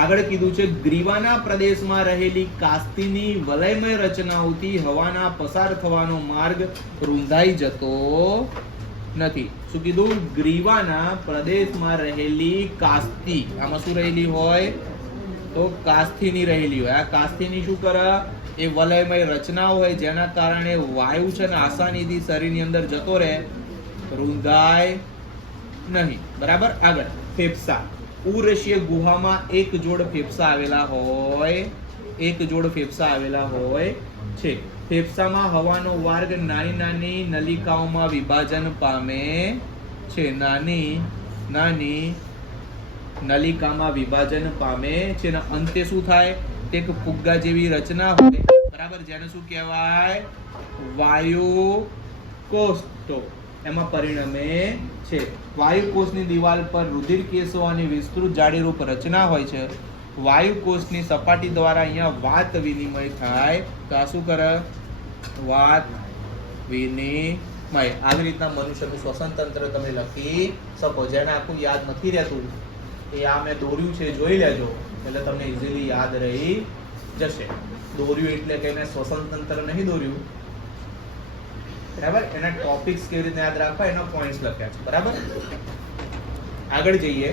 આગળ કીધું છે ગ્રીવાના પ્રદેશમાં રહેલી કાસ્તીની વલયમય રચનાઓથી હવાના પસાર થવાનો માર્ગ રૂંધાઈ જતો નથી. શું કીધું, ગ્રીવાના પ્રદેશમાં રહેલી કાસ્તી, આમાં શું રહેલી હોય, તો કાસ્થીની રહેલી હોય. આ કાસ્થીની શું કરે, એ વલયમય રચના હોય જેના કારણે વાયુ છે ને આસાનીથી શરીરની અંદર જતો રહે, રૂંધાય નહીં, બરાબર. આગળ ફેફસા. ઉર્ષીય ગુહામાં એક જોડ ફેફસા આવેલા હોય છે. ફેફસામાં હવાનો માર્ગ નાની નાની નલિકાઓમાં વિભાજન પામે છે. નાની નાની નલિકામાં વિભાજન પામે છે અને અંતે શું થાય? એક ફુગ્ગા જેવી રચના હોય, બરાબર, જેને શું કહેવાય? વાયુકોષ. એમાં પરિણમે છે. વાયુકોષની દિવાલ પર રુધિર કેશો અને વિસ્તૃત જાળીરૂપ રચના હોય છે. વાયુકોષની સપાટી દ્વારા અહીંયા વાત વિનિમય થાય તો આ શું કરે? વાત વિનિમય. આવી રીતના મનુષ્યનું શ્વસન તંત્ર તમે લખી શકો. જેને આખું યાદ નથી રહેતું એ આ મેં દોર્યું છે, જોઈ લેજો, એટલે તમને ઇઝીલી યાદ રહી જશે. દોર્યું એટલે કે એને શ્વસન તંત્ર નહીં દોર્યું, બરાબર, એના ટોપિક્સ કેવી રીતે યાદ રાખવા એના પોઈન્ટ્સ લખ્યા છે, બરાબર. આગળ જઈએ.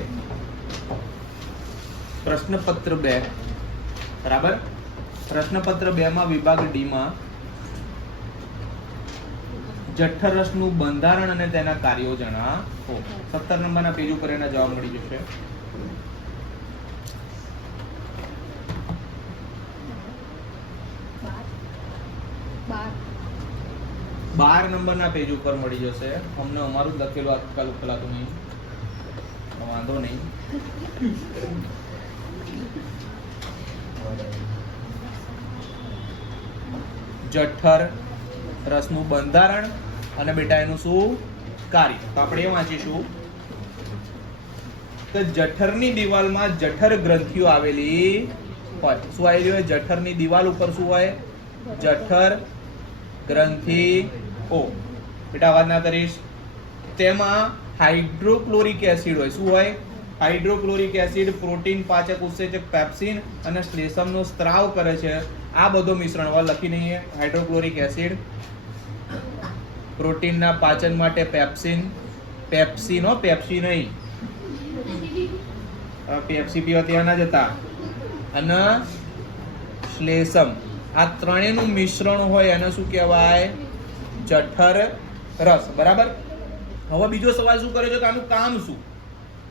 પ્રશ્નપત્ર 2, બરાબર. પ્રશ્નપત્ર 2 માં વિભાગ ડી માં જઠરરસનું બંધારણ અને તેના કાર્યો જણાવો. 17 નંબરના પેજ ઉપર એના જવાબ મળી જશે. 12 નંબરના પેજ ઉપર મળી જશે. અમને અમારું જ લખેલું આજકાલ ખોલાતું નહીં, વાંધો નહીં. જઠર રસનું બંધારણ અને બેટા એનું શું કાર્ય, તો આપણે એ વાંચીશું કે જઠરની દિવાલમાં જઠર ગ્રંથિઓ આવેલી હોય. શું આવેલી હોય? જઠરની દિવાલ ઉપર શું હોય? જઠર ગ્રંથિઓ. બેટા અવાજ ના કરીશ. તેમાં હાઇડ્રોક્લોરિક એસિડ હોય. શું હોય? હાઇડ્રોક્લોરિક એસિડ, પ્રોટીન, પાચક ઉત્સેચક પેપ્સિન અને શ્લેષ્મનો સ્ત્રાવ કરે છે. આ બધો મિશ્રણ વાળ લખી નહીં. હાઇડ્રોક્લોરિક એસિડ, પ્રોટીનના પાચન માટે પેપ્સિન, પેપ્સી નહીં, પેપ્સી પીવા ત્યાં ના જતા, અને શ્લેષ્મ, આ ત્રણેયનું મિશ્રણ હોય એને શું કહેવાય? જઠર રસ, બરાબર. હવે બીજો સવાલ શું કરે છે કે આનું કામ શું,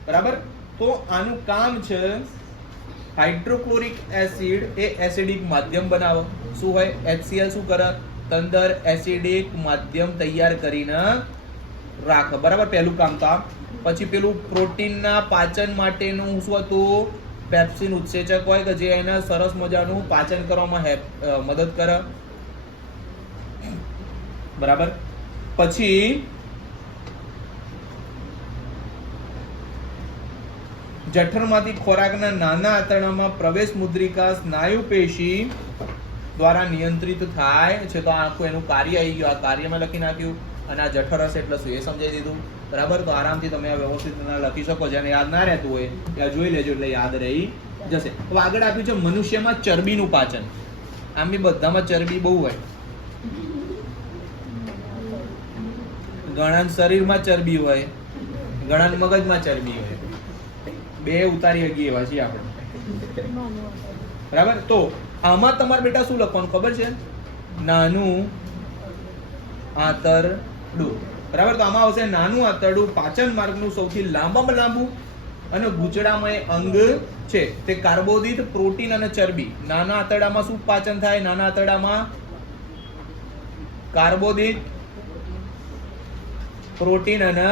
બરાબર. તો આનું કામ છે હાઇડ્રોક્લોરિક એસિડ એ એસિડિક માધ્યમ બનાવો. શું હોય? HCl શું કરે? અંદર એસિડિક માધ્યમ તૈયાર કરીને રાખે, બરાબર. પહેલું કામ તો આ. પછી પેલું પ્રોટીનના પાચન માટેનું શું હતું? પેપ્સિન ઉત્સેચક હોય કે જે એને સરસ મજાનું પાચન કરવામાં મદદ કરે, બરાબર. પછી જઠરમાંથી ખોરાકના નાના આંતરડામાં પ્રવેશ મુદ્રિકા સ્નાયુ પેશી દ્વારા નિયંત્રિત થાય છે. તો આખું એનું કાર્ય આવી ગયું. આ કાર્યમાં લખી નાખ્યું. અને આ જઠરરસ એટલે શું એ સમજાવી દીધું, બરાબર. તો આરામથી તમે આ વ્યવસ્થિત લખી શકો. જેને યાદ ના રહેતું હોય ત્યાં જોઈ લેજો એટલે યાદ રહી જશે. તો આગળ આપ્યું છે મનુષ્યમાં ચરબીનું પાચન. આમ બી બધામાં ચરબી બહુ હોય. ઘણા શરીરમાં ચરબી હોય, ઘણા મગજમાં ચરબી હોય. બે ઉતારી હગી એવા છીએ આપણે, બરાબર. તો આમાં તમારે બેટા શું લખવાનું ખબર છે? નાનું આંતરડું, બરાબર. તો આમાં આવશે નાનું આંતરડું પાચન માર્ગનું સૌથી લાંબામાં લાંબુ અને ગૂંચળામય અંગ છે. તે કાર્બોદિત, પ્રોટીન અને ચરબી. નાના આંતરડામાં શું પાચન થાય? નાના આંતરડામાં કાર્બોદિત, પ્રોટીન અને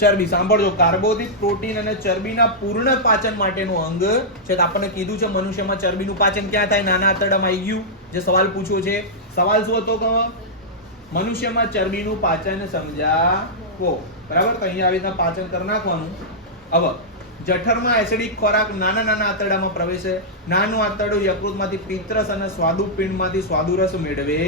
ચરબી. સાંભળજો, કાર્બોદિત, પ્રોટીન અને ચરબીના પૂર્ણ પાચન માટેનું અંગ છે. તો આપણને કીધું છે મનુષ્યમાં ચરબીનું પાચન ક્યાં થાય? નાના આંતરડામાં આવી ગયું. જે સવાલ પૂછ્યો છે, સવાલ શું હતો કે મનુષ્યમાં ચરબીનું પાચન સમજાવો, બરાબર. તો અહીંયા આવી રીતના પાચન કરી નાખવાનું. હવે જઠરમાં એસિડિક ખોરાક નાના નાના આંતરડામાં પ્રવેશે. નાનું આંતરડું યકૃતમાંથી પિત્તરસ અને સ્વાદુપિંડમાંથી સ્વાદુરસ મેળવે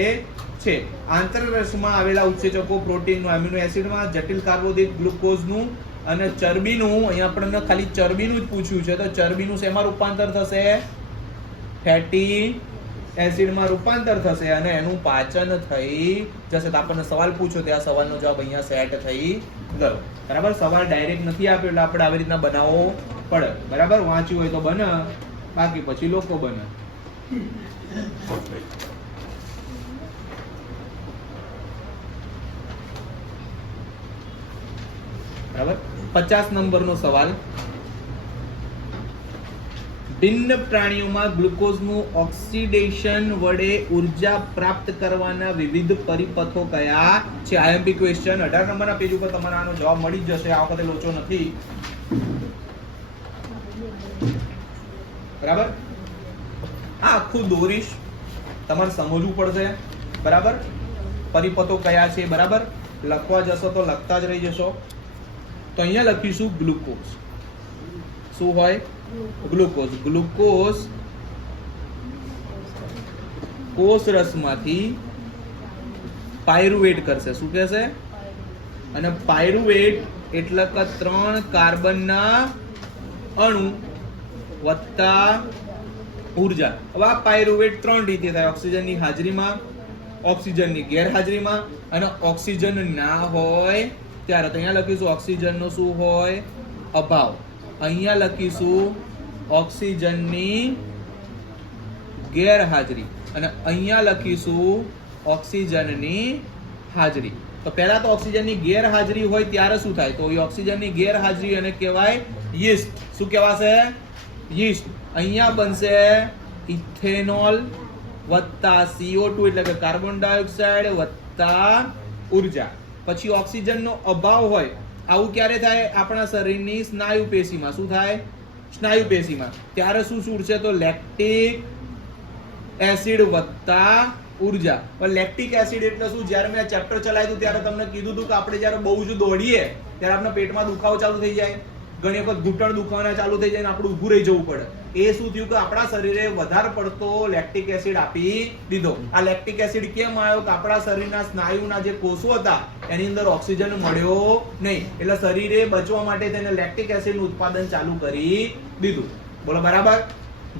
છે. આંતરરસમાં આવેલા ઉત્સેચકો પ્રોટીનનું, એમિનો એસિડમાં જટિલ કાર્બોદિત, ગ્લુકોઝનું અને ચરબીનું. અહીંયા આપણને ખાલી ચરબીનું જ પૂછ્યું છે. તો ચરબીનું શેમાં રૂપાંતર થશે? ફેટી એસિડમાં રૂપાંતર થશે અને એનું પાચન થઈ જશે. તો આપણને સવાલ પૂછ્યો તે આ સવાલનો જવાબ અહીંયા સેટ થઈ ગયો, બરાબર. સવાલ ડાયરેક્ટ નથી આપ્યો એટલે આપણે આવી રીતના બનાવવો પડે, બરાબર. વાંચ્યું હોય તો બને, બાકી પછી લોકો બને. બરાબર. 50 નંબરનો સવાલ. ભિન્ન પ્રાણીઓમાં ગ્લુકોઝનું ઓક્સિડેશન વડે ઉર્જા પ્રાપ્ત કરવાના વિવિધ પરિપથો કયા છે? IMP question. 18 નંબરના પેજ ઉપર તમારે આનો જવાબ મળી જ જશે. આ વખતે લોચો નથી. બરાબર. આ આખું દોરીશ, તમારે સમજવું પડશે. બરાબર, પરિપથો કયા છે. બરાબર, લખવા જશો તો લખતા જ રહી જશો. તો અહીંયા લખીશું ગ્લુકોઝ. શું હોય? ગ્લુકોઝ. ગ્લુકોઝ કોષ રસમાંથી પાયરુવેટ કરશે. શું કહેશે? અને પાયરુવેટ એટલે કે 3 કાર્બનના અણુ વત્તા ઉર્જા. હવે આ પાયરુવેટ 3 રીતે થાય: ઓક્સિજનની હાજરીમાં, ઓક્સિજનની ગેરહાજરીમાં અને ઓક્સિજન ના હોય ત્યારે. તો અહીંયા લખીશું ઓક્સિજનનો શું હોય? અભાવ. અહીંયા લખીશું ઓક્સિજનની ગેરહાજરી અને અહીંયા લખીશું ઓક્સિજનની હાજરી. તો પહેલા તો ઓક્સિજનની ગેરહાજરી હોય ત્યારે શું થાય? તો એ ઓક્સિજનની ગેરહાજરી અને કહેવાય યીસ્ટ. શું કહેવાશે? યીસ્ટ. અહીંયા બનશે ઇથેનોલ વત્તા CO2 એટલે કે કાર્બન ડાયોક્સાઇડ વત્તા ઉર્જા. પછી ઓક્સિજનનો અભાવ હોય, આવું ક્યારે થાય? આપણા શરીરની સ્નાયુ પેશીમાં. શું થાય? સ્નાયુ પેશીમાં. ત્યારે શું છૂટશે? તો લેક્ટિક એસિડ વત્તા ઉર્જા. લેક્ટિક એસિડ એટલે શું? જ્યારે મેં ચેપ્ટર ચલાવ્યું ત્યારે તમને કીધું હતું કે આપણે જ્યારે બહુ જ દોડીએ ત્યારે આપણે પેટમાં દુખાવો ચાલુ થઈ જાય, ઘણી વખત ઘૂંટણ દુખાવાના ચાલુ થઈ જાય ને આપણે ઊભું રહી જવું પડે. એ શું થયું કે આપણા શરીરે વધારે પડતો લેક્ટિક એસિડ આપી દીધો. આ લેક્ટિક એસિડ કેમ આવ્યો? કે આપણા શરીરના સ્નાયુના જે કોષો હતા એની અંદર ઓક્સિજન મળ્યો નહીં, એટલે શરીરે બચવા માટે તેને લેક્ટિક એસિડનું ઉત્પાદન ચાલુ કરી દીધું. બોલો બરાબર.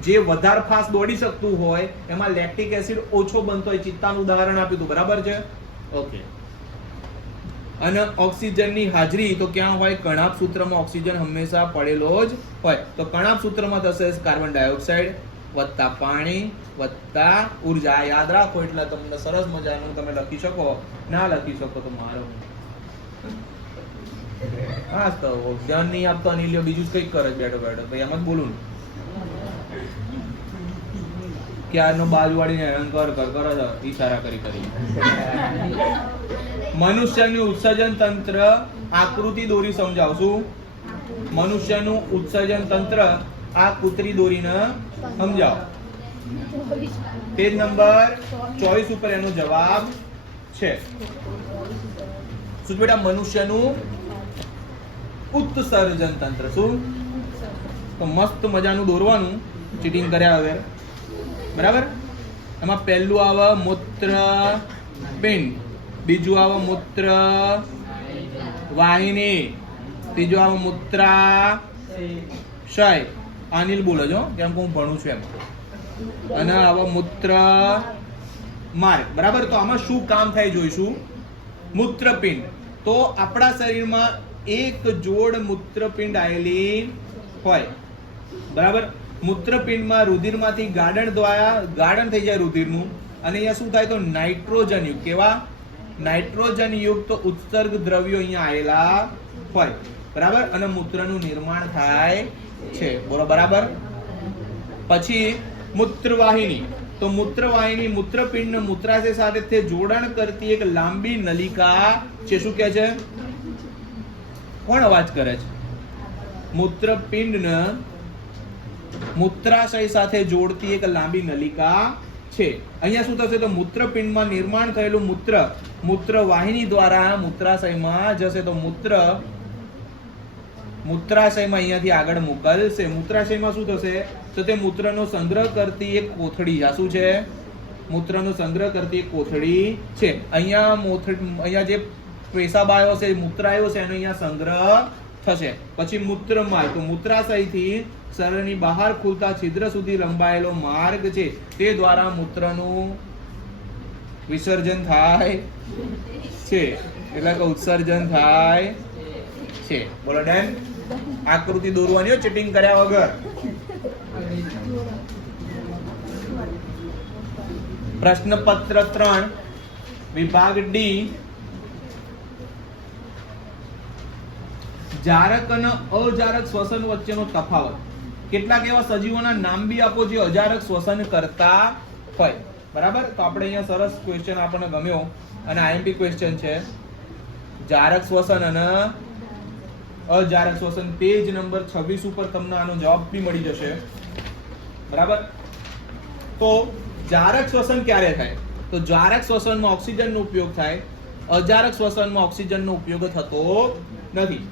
જે વધારે ફાસ્ટ દોડી શકતું હોય એમાં લેક્ટિક એસિડ ઓછો બનતો હોય. ચિત્તાનું ઉદાહરણ આપ્યું હતું. બરાબર છે? ઓકે. અને ઓક્સિજનની હાજરી તો ક્યાં હોય? કણાભ સૂત્રમાં ઓક્સિજન હંમેશા પડેલો જ હોય. તો કણાભ સૂત્રમાં થશે કાર્બન ડાયોક્સાઇડ વત્તા પાણી વત્તા ઉર્જા. યાદ રાખો એટલે તમને સરસ મજાનું તમે લખી શકો. ના લખી શકો તો મારો હા તો ધ્યાન નહીં આપતો નહીં લ્યો, બીજું કઈક કરે બેઠો બેઠો. ભાઈ એમ જ બોલું ને ક્યારનો બાજુવાળીને હેરાન કરો છો ઈશારા કરી કરી. મનુષ્યનું ઉત્સર્જન તંત્ર આકૃતિ દોરી સમજાવશું. મનુષ્યનું ઉત્સર્જન તંત્ર આ કૂતરી દોરીને સમજાવો. પેજ નંબર 24 ઉપર એનો જવાબ છે. શું બેટા? મનુષ્યનું ઉત્સર્જન તંત્ર. શું? તો મસ્ત મજાનું દોરવાનું, ચીટિંગ કર્યા વગર. બરાબર. એમાં પહેલું આવે મૂત્ર પિંડ, બીજું આવે મૂત્ર વાહિની, ત્રીજું આવે મૂત્રાશય. અનિલ બોલો છો કેમ કે હું ભણું છું એમ. અને આવે મૂત્ર માર્ગ. બરાબર. તો આમાં શું કામ થાય જોઈશું. મૂત્રપિંડ. તો આપણા શરીરમાં એક જોડ મૂત્રપિંડ આવેલી હોય. બરાબર. મૂત્રપિંડમાં રુધિરમાંથી ગાળણ થઈ જાય રુધિરનું, અને અહીંયા શું થાય? તો નાઇટ્રોજન યુક્ત. કેવા? નાઇટ્રોજન યુક્ત ઉત્સર્ગ દ્રવ્યો અહીંયા આવેલા હોય. બરાબર. અને મૂત્રનું નિર્માણ થાય છે. બોલો બરાબર. પછી મૂત્રવાહિની. તો મૂત્રવાહિની મૂત્રપિંડ મૂત્રાશય સાથે જોડાણ કરતી એક લાંબી નલિકા છે. શું કહે છે? કોણ અવાજ કરે છે? મૂત્રપિંડને મૂત્રાશય સાથે જોડતી એક લાંબી નલિકા છે. અહીંયા શું થશે? તો મૂત્રપિંડમાં નિર્માણ થયેલું મૂત્ર મૂત્રવાહિની દ્વારા મૂત્રાશયમાં જશે. તો મૂત્રાશયમાં અહીંયાથી આગળ મોકલશે. મૂત્રાશયમાં શું થશે? તો તે મૂત્રનો સંગ્રહ કરતી એક કોથળી. શું છે? મૂત્રનો સંગ્રહ કરતી એક કોથળી છે. અહીંયા જે પેશાબ આવ્યો છે, મૂત્ર આવ્યો છે, એનો અહીંયા સંગ્રહ થશે. પછી મૂત્રમાર્ગ. તો મૂત્રાશયથી શરીરની બહાર ખુલતા છિદ્ર સુધી લંબાયેલો માર્ગ છે, તે દ્વારા મૂત્રનું વિસર્જન થાય છે, એટલે કે ઉત્સર્જન થાય છે. બોલો ડન. આકૃતિ દોરવાની ચીટિંગ કર્યા વગર. પ્રશ્નપત્ર 3 વિભાગ ડી. જારક અને અજારક શ્વસન વચ્ચેનો તફાવત. કેટલાક એવા સજીવોના નામ બી આપો જે અજારક શ્વસન કરતા હોય. બરાબર. તો આપણે અહીંયા સરસ ક્વેશ્ચન આપણને ગમ્યો અને આઈએમપી ક્વેશ્ચન છે. જારક શ્વસન અને અજારક શ્વસન. પેજ નંબર 26 ઉપર તમને આનો જવાબ બી મળી જશે. બરાબર. તો જારક શ્વસન ક્યારે થાય? તો જારક શ્વસનમાં ઓક્સિજનનો ઉપયોગ થાય, અજારક શ્વસનમાં ઓક્સિજનનો ઉપયોગ થતો નથી.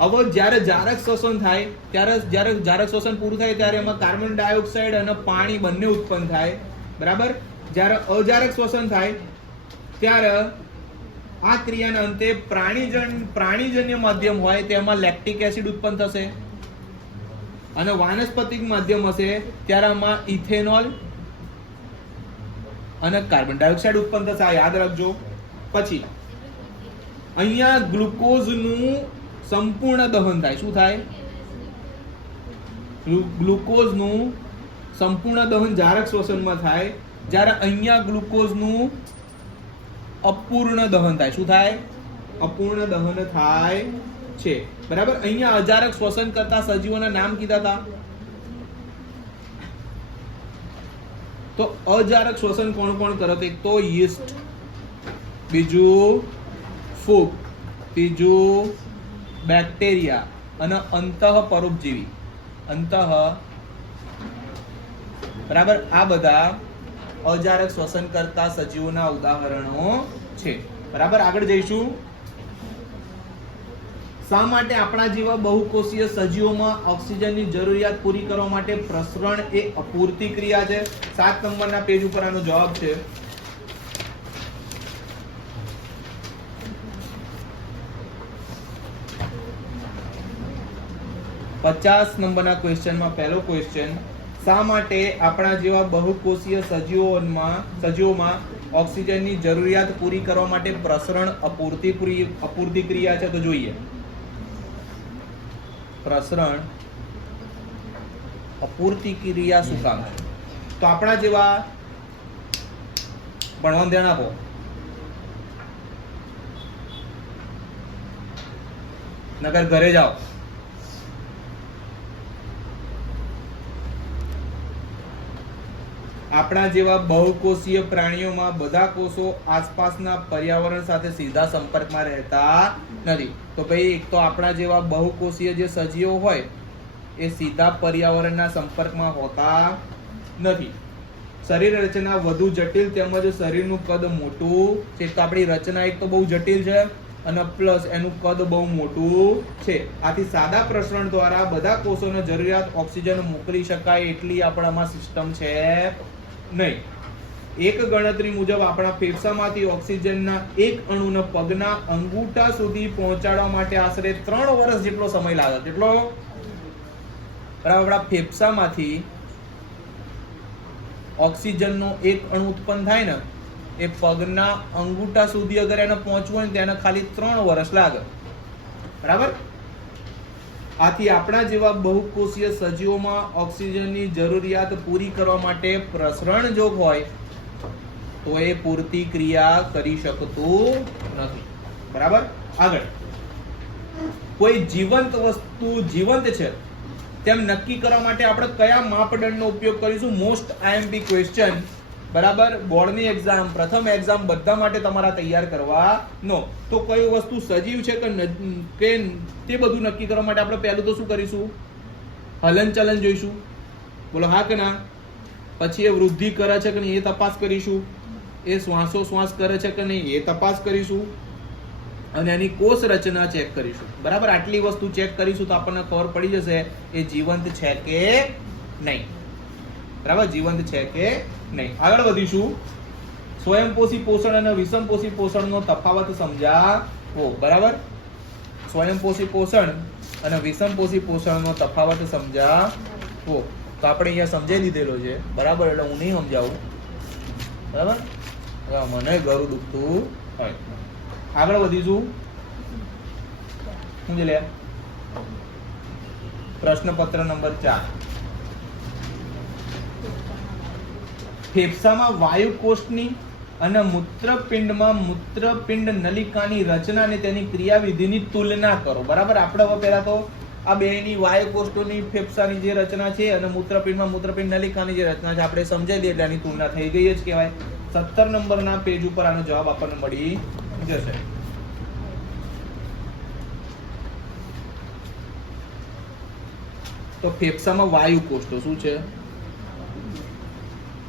હવે જ્યારે જારક શ્વસન થાય ત્યારે જ્યારે જારક શ્વસન પૂરું થાય ત્યારે એમાં કાર્બન ડાયોક્સાઇડ અને પાણી બંને ઉત્પન્ન થાય, બરાબર. જ્યારે અજારક શ્વસન થાય ત્યારે આ ક્રિયાના અંતે પ્રાણીજન્ય માધ્યમ હોય તેમાં લેક્ટિક એસિડ ઉત્પન્ન થશે અને વાનસ્પતિક માધ્યમ હશે ત્યારે આમાં ઇથેનોલ અને કાર્બન ડાયોક્સાઇડ ઉત્પન્ન થશે. આ યાદ રાખજો. પછી અહીંયા ગ્લુકોઝનું સંપૂર્ણ દહન થાય. શું થાય? ગ્લુકોઝનું સંપૂર્ણ દહન જારક શ્વસનમાં થાય, જ્યારે અહીંયા ગ્લુકોઝનું અપૂર્ણ દહન થાય. શું થાય? અપૂર્ણ દહન થાય છે, બરાબર. અહીંયા અજારક શ્વસન કરતા સજીવોના નામ કીધા હતા. તો અજારક શ્વસન કોણ કોણ કરે? તો એક તો યીસ્ટ, બીજું ફૂગ, ત્રીજું બેક્ટેરિયા અને અંતઃ પરોપજીવી. બરાબર. આ બધા અજારક શ્વસન કરતા સજીવોના ઉદાહરણો છે, બરાબર. આગળ જઈશું. શા માટે આપણા જેવા બહુકોષીય સજીવોમાં ઓક્સિજનની જરૂરિયાત પૂરી કરવા માટે પ્રસરણ એ અપૂરતી ક્રિયા છે? 7 નંબરના પેજ ઉપર આનો જવાબ છે. પચાસ નંબરના ક્વેશ્ચનમાં પહેલો ક્વેશ્ચન, શા માટે આપણા જેવા બહુકોષીય સજીવોમાં ઓક્સિજનની જરૂરિયાત પૂરી કરવા માટે પ્રસરણ અપૂરતી ક્રિયા છે? તો જોઈએ. પ્રસરણ અપૂરતી ક્રિયા શું કામ છે? તો આપણા જેવા ભણવાનું ધ્યાન આપો. નકર ઘરે જાઓ. આપણા જેવા બહુકોષીય પ્રાણીઓમાં બધા કોષો આસપાસના પર્યાવરણ સાથે સીધા સંપર્કમાં રહેતા નથી. તો ભાઈ એક તો આપણા જેવા બહુકોષીય જે સજીવો હોય એ સીધા પર્યાવરણના સંપર્કમાં હોતા નથી. શરીર રચના વધુ જટિલ તેમજ શરીરનું કદ મોટું છે. તો આપણી રચના એક તો બહુ જટિલ છે અને પ્લસ એનું કદ બહુ મોટું છે. આથી સાદા પ્રસરણ દ્વારા બધા કોષોને જરૂરિયાત ઓક્સિજન મોકલી શકાય એટલી આપણામાં સિસ્ટમ છે નહીં. એક ગણતરી મુજબ આપણા ફેફસામાંથી ઓક્સિજનના એક અણુને પગના અંગૂઠા સુધી પહોંચાડવા માટે આશરે 3 વર્ષ જેટલો સમય લાગે. કેટલો? આપણા ફેફસામાંથી ઓક્સિજનનો એક અણુ ઉત્પન્ન થાય ને એ પગના અંગૂઠા સુધી અગર એને પહોંચવું હોય ને તેને ખાલી 3 વર્ષ લાગે, બરાબર. આથી આપણા જેવા બહુકોષીય સજીવોમાં ઓક્સિજનની જરૂરિયાત પૂરી કરવા માટે પ્રસરણ જો હોય તો એ પૂરતી ક્રિયા કરી શકતું નથી, બરાબર. આગળ, કોઈ જીવંત વસ્તુ જીવંત છે તેમ નક્કી કરવા માટે આપણે કયા માપદંડનો ઉપયોગ કરીશું? મોસ્ટ આઈએમપી ક્વેશ્ચન, બરાબર. બોર્ડની એક્ઝામ, પ્રથમ એક્ઝામ બધા માટે તમારા તૈયાર કરવાનો. તો કઈ વસ્તુ સજીવ છે કે તે બધું નક્કી કરવા માટે આપણે પહેલું તો શું કરીશું? હલનચલન જોઈશું. બોલો હા કે ના? પછી એ વૃદ્ધિ કરે છે કે નહીં એ તપાસ કરીશું. એ શ્વાસોશ્વાસ કરે છે કે નહીં એ તપાસ કરીશું. અને એની કોષ રચના ચેક કરીશું, બરાબર. આટલી વસ્તુ ચેક કરીશું તો આપણને ખબર પડી જશે એ જીવંત છે કે નહીં, બરાબર. જીવંત છે કે નહીં. આગળ વધીશું. સ્વયંપોષી પોષણ અને વિષમપોષી પોષણનો તફાવત સમજાવો, બરાબર. સ્વયંપોષી પોષણ અને વિષમપોષી પોષણનો તફાવત સમજાવો. તો આપણે અહીંયા સમજાવી દીધેલો છે, બરાબર. એટલે હું નહીં સમજાવું, બરાબર. મને ગળું દુખતું હોય. આગળ વધીશું. શું છે લે? પ્રશ્નપત્ર નંબર 4. ફેફસામાં વાયુકોષની અને મૂત્રપિંડમાં મૂત્રપિંડ નલિકાની રચના અને તેની ક્રિયાવિધિની તુલના કરો, બરાબર. આપણે હવે પહેલા તો આ બેની વાયુકોષની ફેફસાની જે રચના છે અને મૂત્રપિંડમાં મૂત્રપિંડ નલિકાની જે રચના છે આપણે સમજાવી દઈએ એટલે આની તુલના થઈ ગઈ જ કહેવાય. 17 નંબરના પેજ ઉપર આનો જવાબ આપણને મળી જશે. તો ફેફસામાં વાયુકોષ તો શું છે?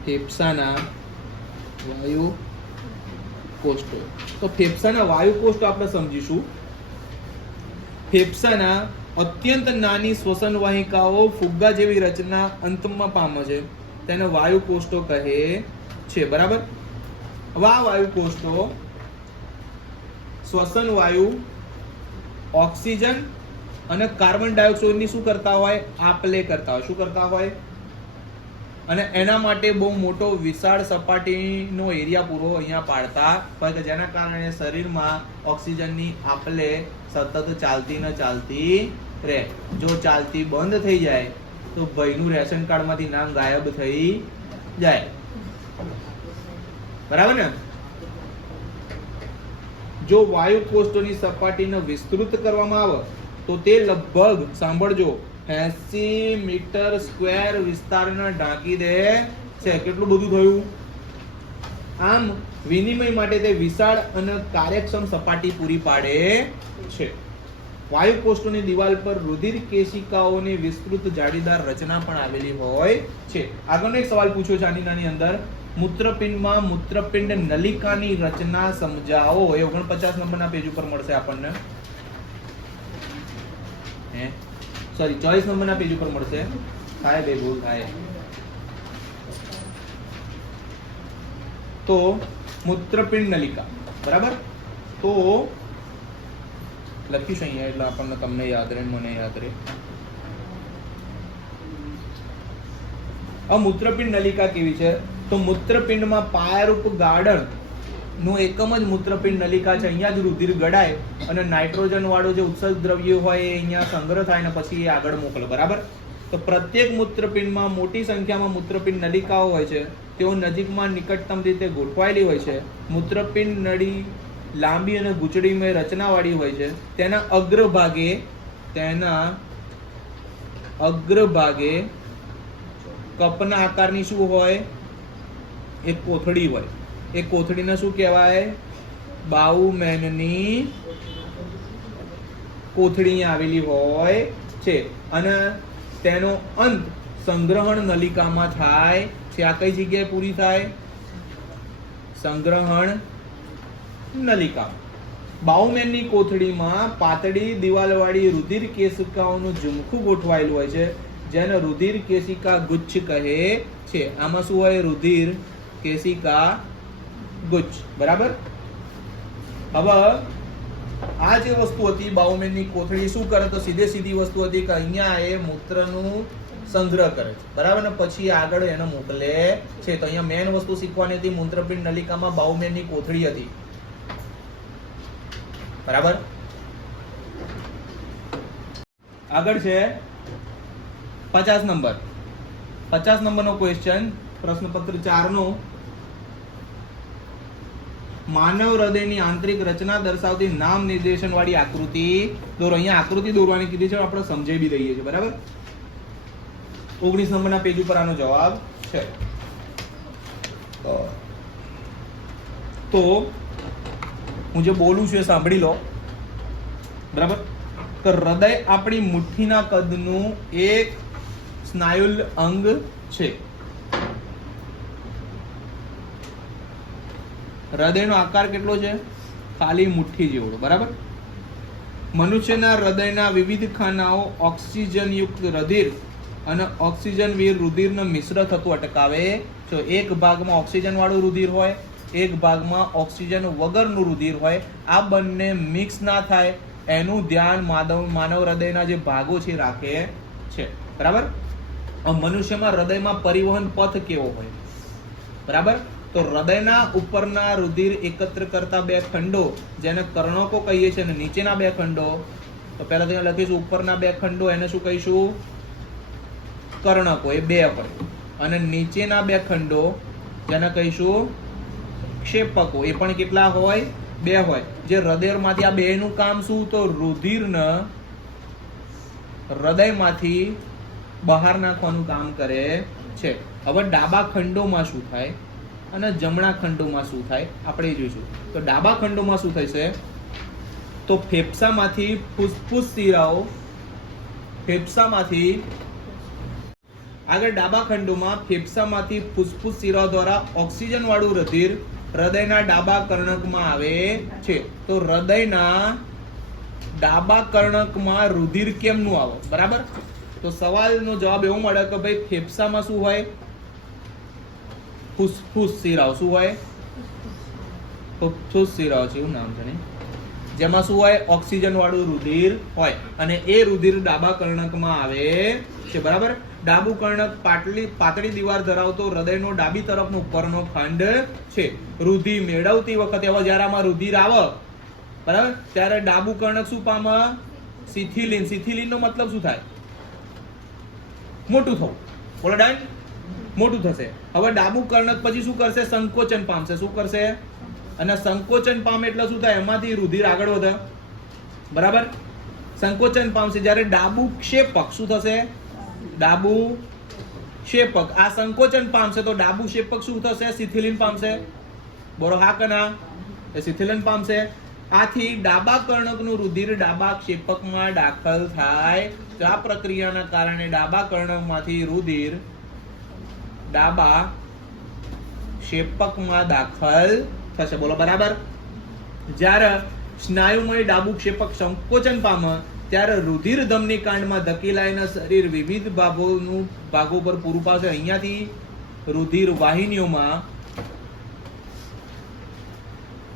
ફેફસાના વાયુ કોષો. તો ફેફસાના વાયુ કોષો આપણે સમજીશું. ફેફસાના અત્યંત નાની શ્વસન વાહિકાઓ ફુગ્ગા જેવી રચના અંતમાં પામે છે, તેને વાયુ કોષો કહે છે. બરાબર. હવે આ વાયુ કોષો શ્વસન વાયુ, ઓક્સિજન અને કાર્બન ડાયોક્સાઇડ ની શું કરતા હોય? આપ-લે કરતા હોય. શું કરતા હોય? અને એના માટે બહુ મોટો વિશાળ સપાટીનો એરિયા પૂરો અહીંયા પાડતા હોય કે જેના કારણે શરીરમાં ઓક્સિજનની આપ-લે સતત ચાલતી ને ચાલતી રહે. જો ચાલતી બંધ થઈ જાય તો ભાઈનું રેશન કાર્ડમાંથી નામ ગાયબ થઈ જાય. બરાબર ને? જો વાયુ કોષોની સપાટીને વિસ્તૃત કરવામાં આવે તો તે લગભગ, સાંભળજો, 80 મીટર સ્ક્વેર વિસ્તારને ઢાંકી દે છે. કેટલું બધું થયું? આમ વિનિમય માટે તે વિશાળ અને કાર્યક્ષમ સપાટી પૂરી પાડે છે. વાયુ કોષોની દિવાલ પર રુધિર કેશિકાઓની વિસ્તૃત જાળીદાર રચના પણ આવેલી હોય છે. આગળનો એક સવાલ પૂછ્યો છે આની અંદર, મૂત્રપિંડમાં મૂત્રપિંડ નલિકાની રચના સમજાવો. એ 49 નંબરના પેજ ઉપર મળશે આપણને. સોરી, 24 નંબરના પેજ ઉપર મળશે. થાય બે ભૂલ થાય. તો મૂત્રપિંડ નલિકા, બરાબર. તો લખીશ અહીંયા એટલે આપણને તમને યાદ રહે, મને યાદ રહે. આ મૂત્રપિંડ નલિકા કેવી છે? તો મૂત્રપિંડમાં પાયારૂપ ગાર્ડન નું એકમ જ મૂત્રપિંડ નલિકા છે. અહીંયા જ રુધિર ગળાય અને નાઇટ્રોજન વાળું જે ઉત્સર્ગ દ્રવ્ય હોય એ અહીંયા સંગ્રહ થાય અને પછી એ આગળ મોકલે. બરાબર. તો પ્રત્યેક મૂત્રપિંડમાં મોટી સંખ્યામાં મૂત્રપિંડ નલિકાઓ હોય છે. તેઓ નજીકમાં નિકટતમ રીતે ગોઠવાયેલી હોય છે. મૂત્રપિંડ નળી લાંબી અને ગૂંચળીમય રચનાવાળી હોય છે. તેના અગ્રભાગે કપના આકારની શું હોય? એક કોથળી હોય. એ કોથળીને શું કહેવાય? બાઉમેનની કોથળી આવેલી હોય છે અને તેનો અંત સંગ્રહણ નલિકામાં થાય છે. આ કઈ જગ્યાએ પૂરી થાય? સંગ્રહણ નલિકા. બાઉમેનની કોથળીમાં પાતળી દિવાલવાળી રુધિર કેશિકાઓનું ઝુમખું ગોઠવાયેલું હોય છે, જેને રુધિર કેશિકા ગુચ્છ કહે છે. આમાં શું હોય? રુધિર કેશિકા ગુચ્છ. બરાબર. હવે આ જે વસ્તુ હતી બાઉમેનની કોથળી શું કરે? તો સીધી વસ્તુ હતી કે અહીંયા એ મૂત્રનું સંગ્રહ કરે છે. બરાબર ને? પછી આગળ એને મોકલે છે. તો અહીંયા મેન વસ્તુ શીખવાની હતી. મૂત્રપિંડ નલિકામાં બાઉમેનની કોથળી હતી. બરાબર. આગળ છે 50 નંબર. 50 નંબરનો ક્વેશ્ચન, પ્રશ્નપત્ર 4 નો. માનવ હૃદયની આંતરિક રચના દર્શાવતી નામ નિર્દેશન વાળી આકૃતિ દોરો. અહીંયા આકૃતિ દોરવાની કીધી છે, આપણે સમજાવી બી દઈએ છીએ. બરાબર. 19 નંબરના પેજ ઉપર આનો જવાબ છે. તો હું જે બોલું છું એ સાંભળી લો. બરાબર. તો હૃદય આપણી મુઠ્ઠીના કદનું એક સ્નાયુલ અંગ છે. હૃદયનો આકાર કેટલો છે? ખાલી મુઠ્ઠી જેવડો. બરાબર. મનુષ્યના હૃદયના વિવિધ ખાનાઓ ઓક્સિજનયુક્ત રુધિર અને ઓક્સિજન વિહીન રુધિરને મિશ્ર થતું અટકાવે છે. એક ભાગમાં ઓક્સિજન વાળું રુધિર હોય, એક ભાગમાં ઓક્સિજન વગરનું રુધિર હોય. આ બંને મિક્સ ના થાય એનું ધ્યાન માનવ હૃદયના જે ભાગો છે રાખે છે. બરાબર. મનુષ્યમાં હૃદયમાં પરિવહન પથ કેવો હોય? બરાબર. તો હૃદયના ઉપરના રુધિર એકત્ર કરતા બે ખંડો જેને કર્ણકો કહીએ છીએ અને નીચેના બે ખંડો, તો પહેલા તો લખીશું ઉપરના બે ખંડો, એને શું કહીશું? કર્ણકો. એ બે હોય. અને નીચેના બે ખંડો જેને કહીશું ક્ષેપકો. એ પણ કેટલા હોય? બે હોય. જે હૃદયમાંથી આ બે નું કામ શું? તો રુધિરને હૃદયમાંથી બહાર નાખવાનું કામ કરે છે. હવે ડાબા ખંડોમાં શું થાય અને જમણા ખંડોમાં શું થાય આપણે જોઈશું. તો ડાબા ખંડોમાં શું થશે? તો ફેફસામાંથી ફૂસ્ફૂસ શિરાઓ, ફેફસામાંથી આગળ ડાબા ખંડોમાં ફેફસામાંથી ફૂસ્ફૂસ શિરા દ્વારા ઓક્સિજન વાળું રુધિર હૃદયના ડાબા કર્ણકમાં આવે છે. તો હૃદયના ડાબા કર્ણકમાં રુધિર કેમનું આવે? બરાબર. તો સવાલનો જવાબ એવો મળે કે ભાઈ ફેફસામાં શું હોય? ફૂસ્ફૂસ શિરાઓ. શું હોય? ફૂસ્ફૂસ શિરાઓ છે, એવું નામ છે ને, જેમાં શું હોય? ઓક્સિજન વાળું રુધિર હોય અને એ રુધિર ડાબા કર્ણકમાં આવે છે. બરાબર. ડાબું કર્ણક પાતળી દીવાલ ધરાવતો હૃદયનો ડાબી તરફનો ઉપરનો ખંડ છે. રુધિર મેળવતી વખતે હવે જ્યારે આમાં રુધિર આવે, બરાબર, ત્યારે ડાબું કર્ણક શું પામે? શિથિલિન. શિથિલિનનો મતલબ શું થાય? મોટું થવું. બોલો ડન. મોટું થશે. હવે ડાબું કર્ણક પછી શું કરશે? સંકોચન પામશે. શું કરશે? અને સંકોચન પામે એટલે શું થાય? એમાંથી રુધિર આગળ વધે. બરાબર. સંકોચન પામશે જ્યારે ડાબું ક્ષેપક શું થશે? ડાબું ક્ષેપક આ સંકોચન પામશે તો ડાબું ક્ષેપક શું થશે? શિથિલિન પામશે. બોલો હા કે ના? એ શિથિલિન પામશે. આથી ડાબા કર્ણકનું રુધિર ડાબા ક્ષેપકમાં દાખલ થાય. તો આ પ્રક્રિયાના કારણે ડાબા કર્ણકમાંથી રુધિર ડાબા ક્ષેપકમાં દાખલ થશે. બોલો બરાબર. જ્યારે સ્નાયુમય ડાબું ક્ષેપક સંકોચન પામે ત્યારે રુધિર ધમનીકાંડમાં ધકેલાઈને શરીર વિવિધ ભાગો પર પૂરું પાડશે. અહીંયાથી રુધિર વાહિનીઓમાં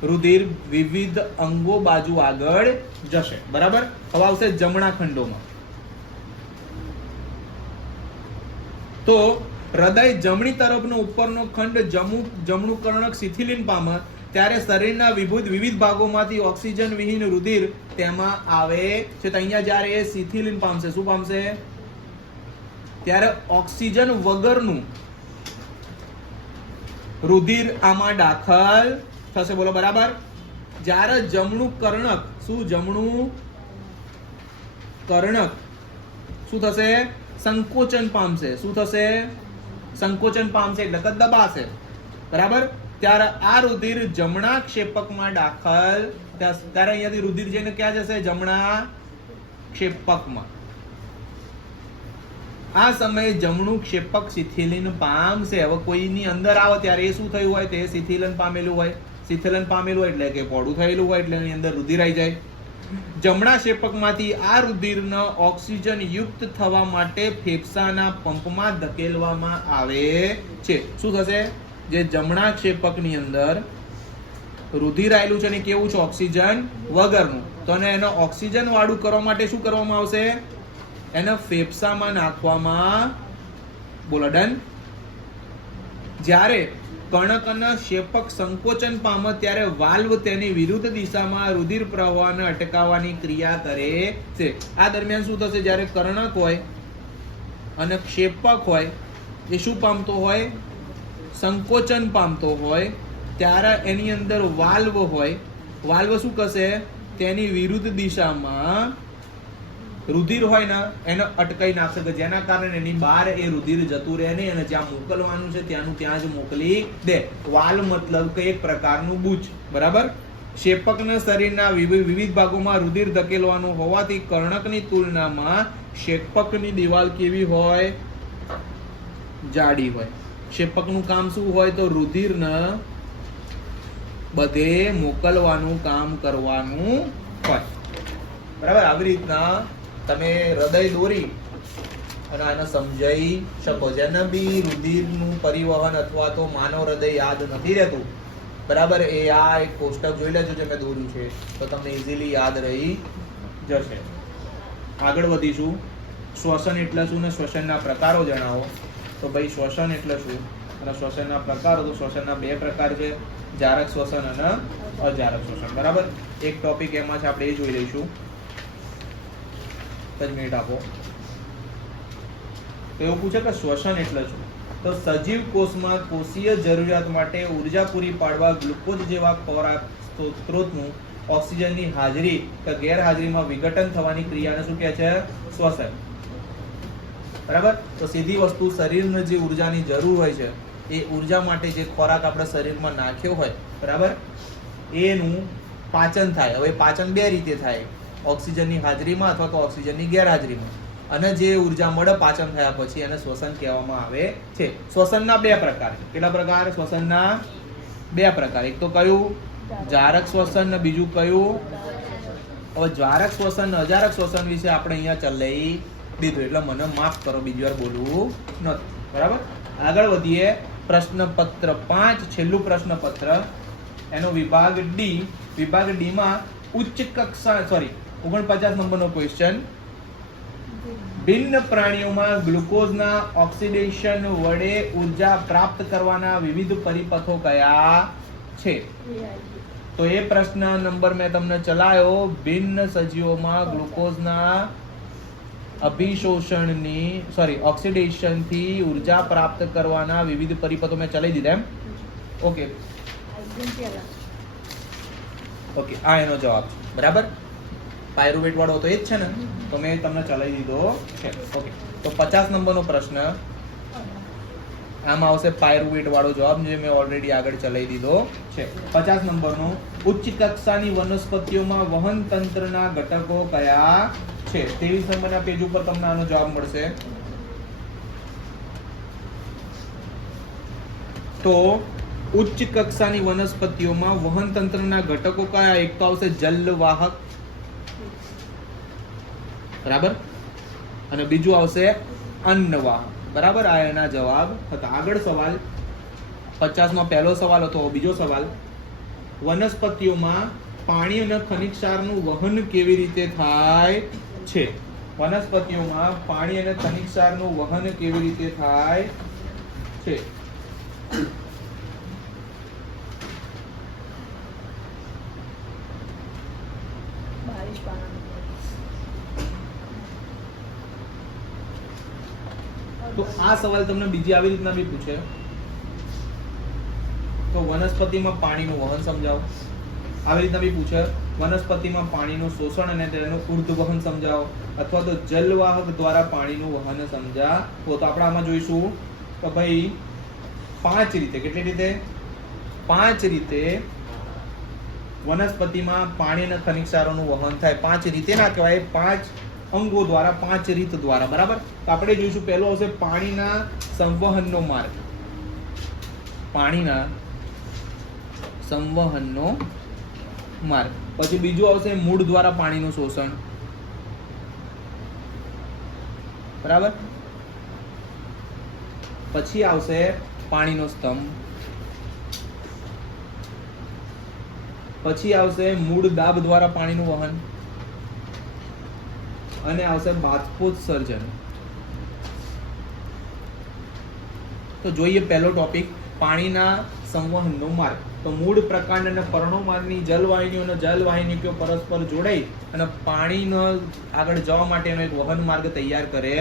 રુધિર વિવિધ અંગો બાજુ આગળ જશે. બરાબર. હવે આવશે જમણા ખંડોમાં. તો હૃદય જમણી તરફનો ઉપરનો ખંડ જમણું કર્ણક શિથિલિન પામે ત્યારે શરીરના વિવિધ ભાગોમાંથી ઓક્સિજન વિહીન રુધિર તેમાં આવે છે. તો અહીંયા જ્યારે એ શિથિલિન પામશે, શું પામશે? ત્યારે ઓક્સિજન વગરનું રુધિર આમાં દાખલ થશે. બોલો બરાબર. જ્યારે જમણું કર્ણક જમણું કર્ણક શું થશે? સંકોચન પામશે. શું થશે? સંકોચન પામશે એટલે કે દબાશે. બરાબર. ત્યારે આ રુધિર જમણા ક્ષેપકમાં દાખલ, ત્યારે અહીંયાથી રુધિર જઈને ક્યાં જશે? જમણા ક્ષેપકમાં. આ સમયે જમણું ક્ષેપક શિથિલિન પામશે. હવે કોઈની અંદર આવે ત્યારે એ શું થયું હોય? તે શિથિલન પામેલું હોય. શિથિલન પામેલું હોય એટલે કે પોડું થયેલું હોય એટલે એની અંદર રુધિર આવી જાય. જમણા ક્ષેપકમાંથી આ રુધિરને ઓક્સિજન યુક્ત થવા માટે ફેફસાના પંપમાં ધકેલવામાં આવે છે. શું થશે? જે જમણા ક્ષેપકની અંદર રુધિર આવેલું છે ને કેવું છે? ઓક્સિજન વગરનું. તો એને ઓક્સિજન વાળું કરવા માટે શું કરવામાં આવશે? એને ફેફસામાં નાખવામાં. બોલો ડન. જ્યારે કર્ણકના ક્ષેપક સંકોચન પામે ત્યારે વાલ્વ તેની વિરુદ્ધ દિશામાં રુધિર પ્રવાહને અટકાવવાની ક્રિયા કરે છે. આ દરમિયાન શું થશે? જ્યારે કર્ણક હોય અને ક્ષેપક હોય એ શું પામતો હોય? સંકોચન પામતો હોય ત્યારે એની અંદર વાલ્વ હોય. વાલ્વ શું કરશે? તેની વિરુદ્ધ દિશામાં રુધિર હોય ને એને અટકાઈ નાખશે કે જેના કારણે એની બહાર એ રુધિર જતું રહે નહીં અને જ્યાં મોકલવાનું છે ત્યાંનું ત્યાં જ મોકલી દે. વાલ્વ મતલબ કે એક પ્રકારનું બૂચ. બરાબર. ક્ષેપકના શરીરના વિવિધ ભાગોમાં રુધિર ધકેલવાનું હોવાથી કર્ણકની તુલનામાં ક્ષેપકની દિવાલ કેવી હોય? જાડી હોય. ક્ષેપકનું કામ શું હોય? તો રુધિરને બધે મોકલવાનું કામ કરવાનું હોય. બરાબર. આવી રીતના તમે હૃદય દોરી અને આને સમજાઈ શકો. જેને બી રુધિરનું પરિવહન અથવા તો માનવ હૃદય યાદ નથી રહેતું, બરાબર, એ આ એક કોષ્ટક જોઈ લેજો જે મેં દોર્યું છે તો તમને ઇઝીલી યાદ રહી જશે. આગળ વધીશું. શ્વસન એટલે શું ને શ્વસનના પ્રકારો જણાવો. તો ભાઈ શ્વસન એટલે શું અને શ્વસનના પ્રકારો. તો શ્વસનના બે પ્રકાર છે, જારક શ્વસન અને અજારક શ્વસન. બરાબર. એક ટોપિક એમાં છે, આપણે એ જોઈ લઈશું. 5 મિનિટ આપો. તો એવું પૂછે કે શ્વસન એટલે શું? તો સજીવ કોષમાં કોષીય જરૂરિયાત માટે ઉર્જા પૂરી પાડવા ગ્લુકોઝ જેવા ખોરાક સ્ત્રોતનું ઓક્સિજનની હાજરી કે ગેરહાજરીમાં વિઘટન થવાની ક્રિયાને શું કહે છે? શ્વસન. બરાબર. તો સીધી વસ્તુ, શરીરને જે ઉર્જાની જરૂર હોય છે એ ઉર્જા માટે જે ખોરાક આપણે શરીરમાં નાખ્યો હોય, બરાબર, એનું પાચન થાય. હવે પાચન બે રીતે થાય, ઓક્સિજનની હાજરીમાં અથવા તો ઓક્સિજનની ગેરહાજરીમાં. અને જે ઉર્જા મળે પાચન થયા પછી એને શ્વસન કહેવામાં આવે છે. શ્વસનના બે પ્રકાર છે. કેટલા પ્રકાર? શ્વસનના બે પ્રકાર. એક તો કયું? જારક શ્વસન ને બીજું કયું? હવે જારક શ્વસન અજારક શ્વસન વિશે આપણે અહીંયા ચલાવી દીધું એટલે મને માફ કરો, બીજી વાર બોલવું નથી. બરાબર? આગળ વધીએ. પ્રશ્નપત્ર 5, છેલ્લું પ્રશ્નપત્ર, એનો વિભાગ ડી. વિભાગ ડી માં ઉચ્ચ કક્ષા 49 નંબરનો ક્વેશ્ચન. ભિન્ન પ્રાણીઓમાં ગ્લુકોઝના ઓક્સિડેશન વડે ઉર્જા પ્રાપ્ત કરવાના વિવિધ પરિપથો કયા છે? તો એ પ્રશ્ન નંબર મેં તમને ચલાયો. ભિન્ન સજીવોમાં ગ્લુકોઝના ઓક્સિડેશન થી ઉર્જા પ્રાપ્ત કરવાના વિવિધ પરિપથો મેં ચલાવી દીધા એમ. ઓકે, આ એનો જવાબ છે. બરાબર? પાયરુવેટ વાળો તો એ જ છે ને, તો મેં તમને ચલાવી દીધો છે. ઓકે, તો 50 નંબરનો પ્રશ્ન આમાં આવશે પાયરુવેટ વાળો જવાબ, જે મેં ઓલરેડી આગળ ચલાવી દીધો છે. 50 નંબરનો, ઉચ્ચ કક્ષાની વનસ્પતિઓમાં વહન તંત્રના ઘટકો કયા છે? 23 નંબરના પેજ ઉપર તમને આનો જવાબ મળશે. તો ઉચ્ચ કક્ષાની વનસ્પતિઓમાં વહન તંત્રના ઘટકો કયા? એક તો આવશે જલવાહક, બરાબર, અને બીજું આવશે અન્નવાહક. બરાબર? આ એના જવાબ હતા. આગળ સવાલ 50 માં પહેલો સવાલ હતો. બીજો સવાલ, વનસ્પતિઓમાં પાણી અને ખનિજ ક્ષારનું વહન કેવી રીતે થાય છે? વનસ્પતિઓમાં પાણી અને ખનિજ ક્ષારનું વહન કેવી રીતે થાય છે? તો આ સવાલ તમને બીજી આવી રીતના બી પૂછે, તો વનસ્પતિમાં પાણીનું વહન સમજાવો. આવી રીતના બી પૂછે, વનસ્પતિમાં પાણીનું શોષણ અને તેનું ઉર્ધ્વવહન સમજાવો, અથવા તો જલવાહક દ્વારા પાણીનું વહન સમજાવો. તો આપણે આમાં જોઈશું કે ભાઈ 5 રીતે, કેટલી રીતે? 5 રીતે વનસ્પતિમાં પાણી અને ખનિજ ક્ષારોનું વહન થાય. 5 રીતે ના કહેવાય, 5 અંગો દ્વારા, 5 રીત દ્વારા. બરાબર? તો આપણે જોઈશું પહેલો આવશે પાણીના સંવહનનો માર્ગ. પાણીના સંવહનનો માર્ગ. પછી બીજું આવશે મૂળ દ્વારા પાણીનું શોષણ. બરાબર? પછી આવશે પાણીનો સ્તંભ. પછી આવશે મૂળ દાબ દ્વારા પાણીનું વહન, અને આવશે બાષ્પોત્સર્જન. તો જોઈએ પહેલો ટોપિક, પાણીના સંવહનનો માર્ગ. તો મૂળ પ્રકાંડ અને પર્ણોમાર્ગની જલવાહિનીઓ અને જલવાહિનીઓ પરસ્પર જોડાઈ અને પાણીનો આગળ જવા માટેનો એક વહન માર્ગ તૈયાર કરે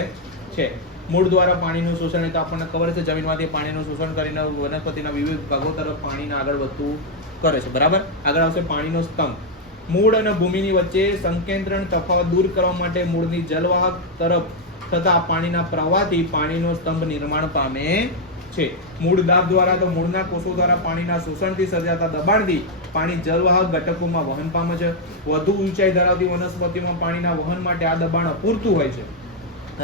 છે. મૂળ દ્વારા પાણીનું શોષણ, એટલે આપણને ખબર છે જમીનમાંથી પાણીનું શોષણ કરીને વનસ્પતિના વિવિધ ભાગો તરફ પાણીને આગળ વધતું કરે છે. બરાબર? આગળ આવશે પાણીનો સ્તંભ. મૂળ અને ભૂમિની વચ્ચે સંકેન્દ્રણ તફાવત દૂર કરવા માટે મૂળની જલવાહક તરફ થતા પાણીના પ્રવાહથી પાણીનો સ્તંભ નિર્માણ પામે છે. મૂળ દાબ દ્વારા, તો મૂળના કોષો દ્વારા પાણીના શોષણથી સર્જાતા દબાણથી પાણી જલવાહક ઘટકોમાં વહન પામે છે. વધુ ઊંચાઈ ધરાવતી વનસ્પતિઓમાં પાણીના વહન માટે આ દબાણ અપૂરતું હોય છે.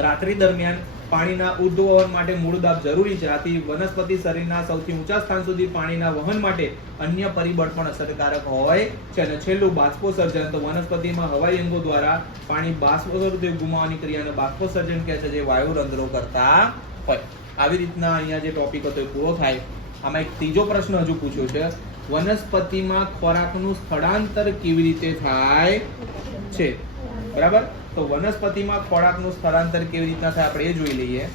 રાત્રિ દરમિયાન પાણીના ઉદ્વહન માટે મૂળ દાબ જરૂરી છે. આથી વનસ્પતિ શરીરના સૌથી ઊંચા સ્થાન સુધી પાણીના વહન માટે અન્ય પરિબળ પણ અસરકારક હોય છે. અને છેલ્લું બાષ્પોત્સર્જન. તો વનસ્પતિમાં હવાઈ અંગો દ્વારા પાણી બાષ્પોત્સર્જન ગુમાવવાની ક્રિયાને બાષ્પોત્સર્જન કહે છે, જે વાયુ રંધ્રો કરતા હોય. આવી રીતના અહીંયા જે ટોપિક હતો એ પૂરો થાય. આમાં એક ત્રીજો પ્રશ્ન હજુ પૂછ્યો છે, વનસ્પતિમાં ખોરાકનું સ્થળાંતર કેવી રીતે થાય છે? બરાબર? તો વનસ્પતિમાં ખોરાકનું સ્થળાંતર કેવી રીતના થાય આપણે એ જોઈ લઈએ.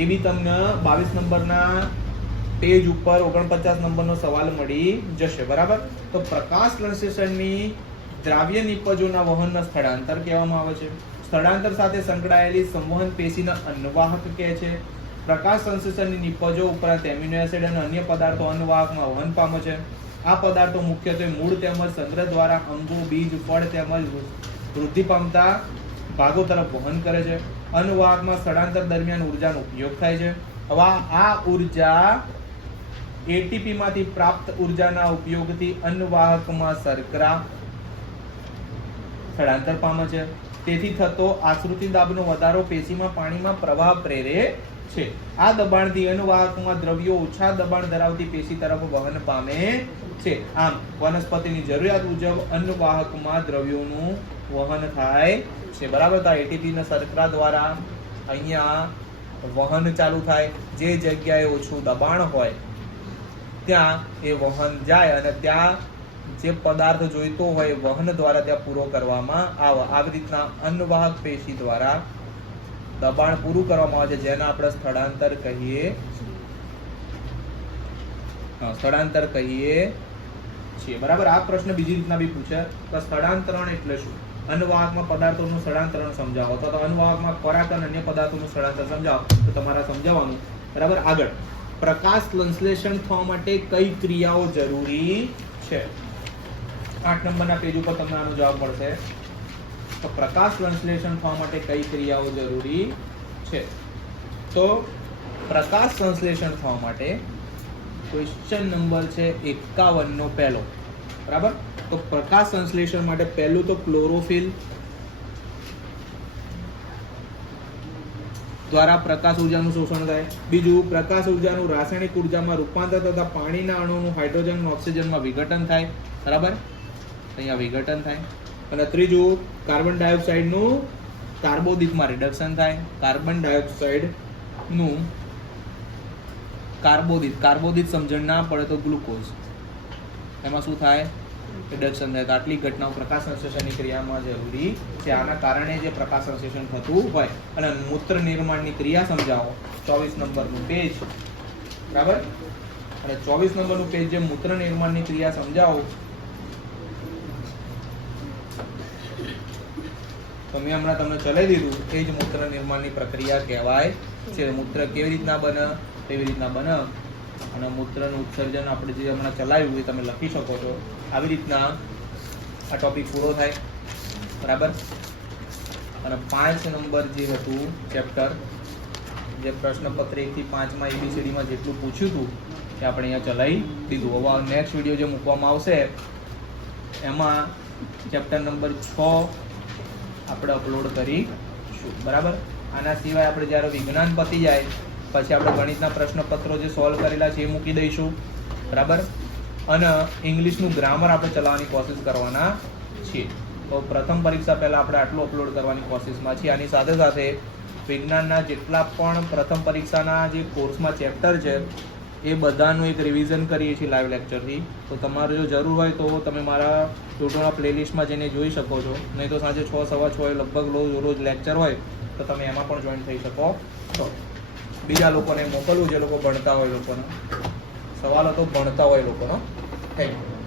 એ બી તમને 22 નંબરના પેજ ઉપર 49 નંબરનો સવાલ મળી જશે. બરાબર? તો પ્રકાશ સંશ્લેષણની દ્રાવ્ય નિપજોના વહનના સ્થળાંતર કહેવામાં આવે છે. સ્થળાંતર સાથે સંકળાયેલી સંવહન પેશીના અન્નવાહક કહે છે. પ્રકાશ સંશ્લેષણની નિપજો ઉપરાંત એમિનો એસિડ અને અન્ય પદાર્થો અન્નવાહકમાં વહન પામે છે. આ પદાર્થો મુખ્યત્વે મૂળ તેમજ સંગ્રહ દ્વારા અંગો, બીજ, ફળ તેમજ વૃદ્ધિ પામતા ભાગો તરફ વહન કરે છે. અન્નવાહકમાં સ્થળાંતર દરમિયાન ઉર્જાનો ઉપયોગ થાય છે. હવે આ ઉર્જા એટીપી માંથી પ્રાપ્ત ઉર્જાના ઉપયોગથી અન્નવાહકમાં શર્કરા સ્થળાંતર પામે છે. તેથી થતો આશ્રુતિ દાબનો વધારો પેશીમાં પાણીમાં પ્રવાહ પ્રેરે છે. આ દબાણથી અન્નવાહકમાં દ્રવ્યો ઓછા દબાણ ધરાવતી પેશી તરફ વહન પામે છે. આમ વનસ્પતિની જરૂરિયાત મુજબ અન્નવાહકમાં દ્રવ્યોનું વહન થાય છે. બરાબર. તો એટીપી ના શર્કરા દ્વારા અહીંયા વહન ચાલુ થાય. જે જગ્યાએ ઓછું દબાણ હોય ત્યાં એ વહન જાય અને ત્યાં જે પદાર્થ જોઈતો હોય વહન દ્વારા ત્યાં પૂરો કરવામાં આવે. આવી રીતના અન્નવાહક પેશી દ્વારા દબાણ પૂરું કરવામાં આવે છે, જેને આપણે સ્થળાંતર કહીએ છીએ. બરાબર. આ પ્રશ્ન બીજી રીતના બી પૂછે કે સ્થળાંતરણ એટલે શું? અન્નવાહકમાં પદાર્થોનું સ્થળાંતરણ સમજાવો, તો અન્નવાહકમાં ખોરાક અને અન્ય પદાર્થોનું સ્થળાંતર સમજાવો, તો તમારે સમજાવવાનું. બરાબર. આગળ, પ્રકાશ સંશ્લેષણ થવા માટે કઈ ક્રિયાઓ જરૂરી છે? 8 નંબરના પેજ ઉપર તમને આનો જવાબ મળશે. તો પ્રકાશ સંશ્લેષણ થવા માટે કઈ ક્રિયાઓ જરૂરી છે? તો પ્રકાશ સંશ્લેષણ થવા માટે ક્વેશ્ચન નંબર છે 51 નો પહેલો. બરાબર. તો પ્રકાશ સંશ્લેષણ માટે પહેલું તો ક્લોરોફિલ દ્વારા પ્રકાશ ઉર્જાનું શોષણ થાય. બીજું, પ્રકાશ ઉર્જાનું રાસાયણિક ઉર્જામાં રૂપાંતર થતા પાણીના અણુઓનું હાઇડ્રોજન અને ઓક્સિજનમાં વિઘટન થાય. બરાબર. અહીંયા વિઘટન થાય. અને ત્રીજું, કાર્બન ડાયોક્સાઇડનું કાર્બોદિતમાં રિડક્શન થાય. કાર્બન ડાયોક્સાઇડનું કાર્બોદિત સમજણ ના પડે તો ગ્લુકોઝ, એમાં શું થાય? રિડક્શન થાય. તો આટલી ઘટનાઓ પ્રકાશ સંશ્લેષણની ક્રિયામાં જરૂરી છે. આના કારણે જે પ્રકાશ સંશ્લેષણ થતું હોય. અને મૂત્ર નિર્માણની ક્રિયા સમજાવો. 24 નંબરનું પેજ. બરાબર. અને 24 નંબરનું પેજ જે મૂત્ર નિર્માણની ક્રિયા સમજાવો, તો મેં હમણાં તમને ચલાવી દીધું. એ જ મૂત્ર નિર્માણની પ્રક્રિયા કહેવાય છે. મૂત્ર કેવી રીતના બને? એવી રીતના બને. અને મૂત્રનું ઉત્સર્જન આપણે જે હમણાં ચલાવ્યું એ તમે લખી શકો છો. આવી રીતના આ ટોપિક પૂરો થાય. બરાબર. અને 5 નંબર જે હતું ચેપ્ટર, જે પ્રશ્નપત્ર 1 થી 5 માં ABCD માં જેટલું પૂછ્યું હતું એ આપણે અહીંયા ચલાવી દીધું. હવે નેક્સ્ટ વિડીયો જે મૂકવામાં આવશે એમાં ચેપ્ટર નંબર 6 આપણે અપલોડ કરીશું. બરાબર. આના સિવાય આપણે જ્યારે વિજ્ઞાન પતી જાય પછી આપણે ગણિતના પ્રશ્નપત્રો જે સોલ્વ કરેલા છે એ મૂકી દઈશું. બરાબર. અને ઇંગ્લિશનું ગ્રામર આપણે ચલાવવાની કોશિશ કરવાના છીએ. તો પ્રથમ પરીક્ષા પહેલાં આપણે આટલું અપલોડ કરવાની કોશિશમાં છીએ. આની સાથે સાથે વિજ્ઞાનના જેટલા પણ પ્રથમ પરીક્ષાના જે કોર્સમાં ચેપ્ટર છે એ બધાનું એક રિવિઝન કરીએ છીએ લાઈવ લેક્ચરથી. તો તમારે જો જરૂર હોય તો તમે મારા યુટ્યુબના પ્લેલિસ્ટમાં જઈને જોઈ શકો છો. નહીં તો સાંજે 6 સવા 6 લગભગ રોજ લેક્ચર હોય તો તમે એમાં પણ જોઈન થઈ શકો છો. બીજા લોકોને મોકલવું જે લોકો ભણતા હોય, લોકોનો સવાલો તો ભણતા હોય લોકોનો. Thank you.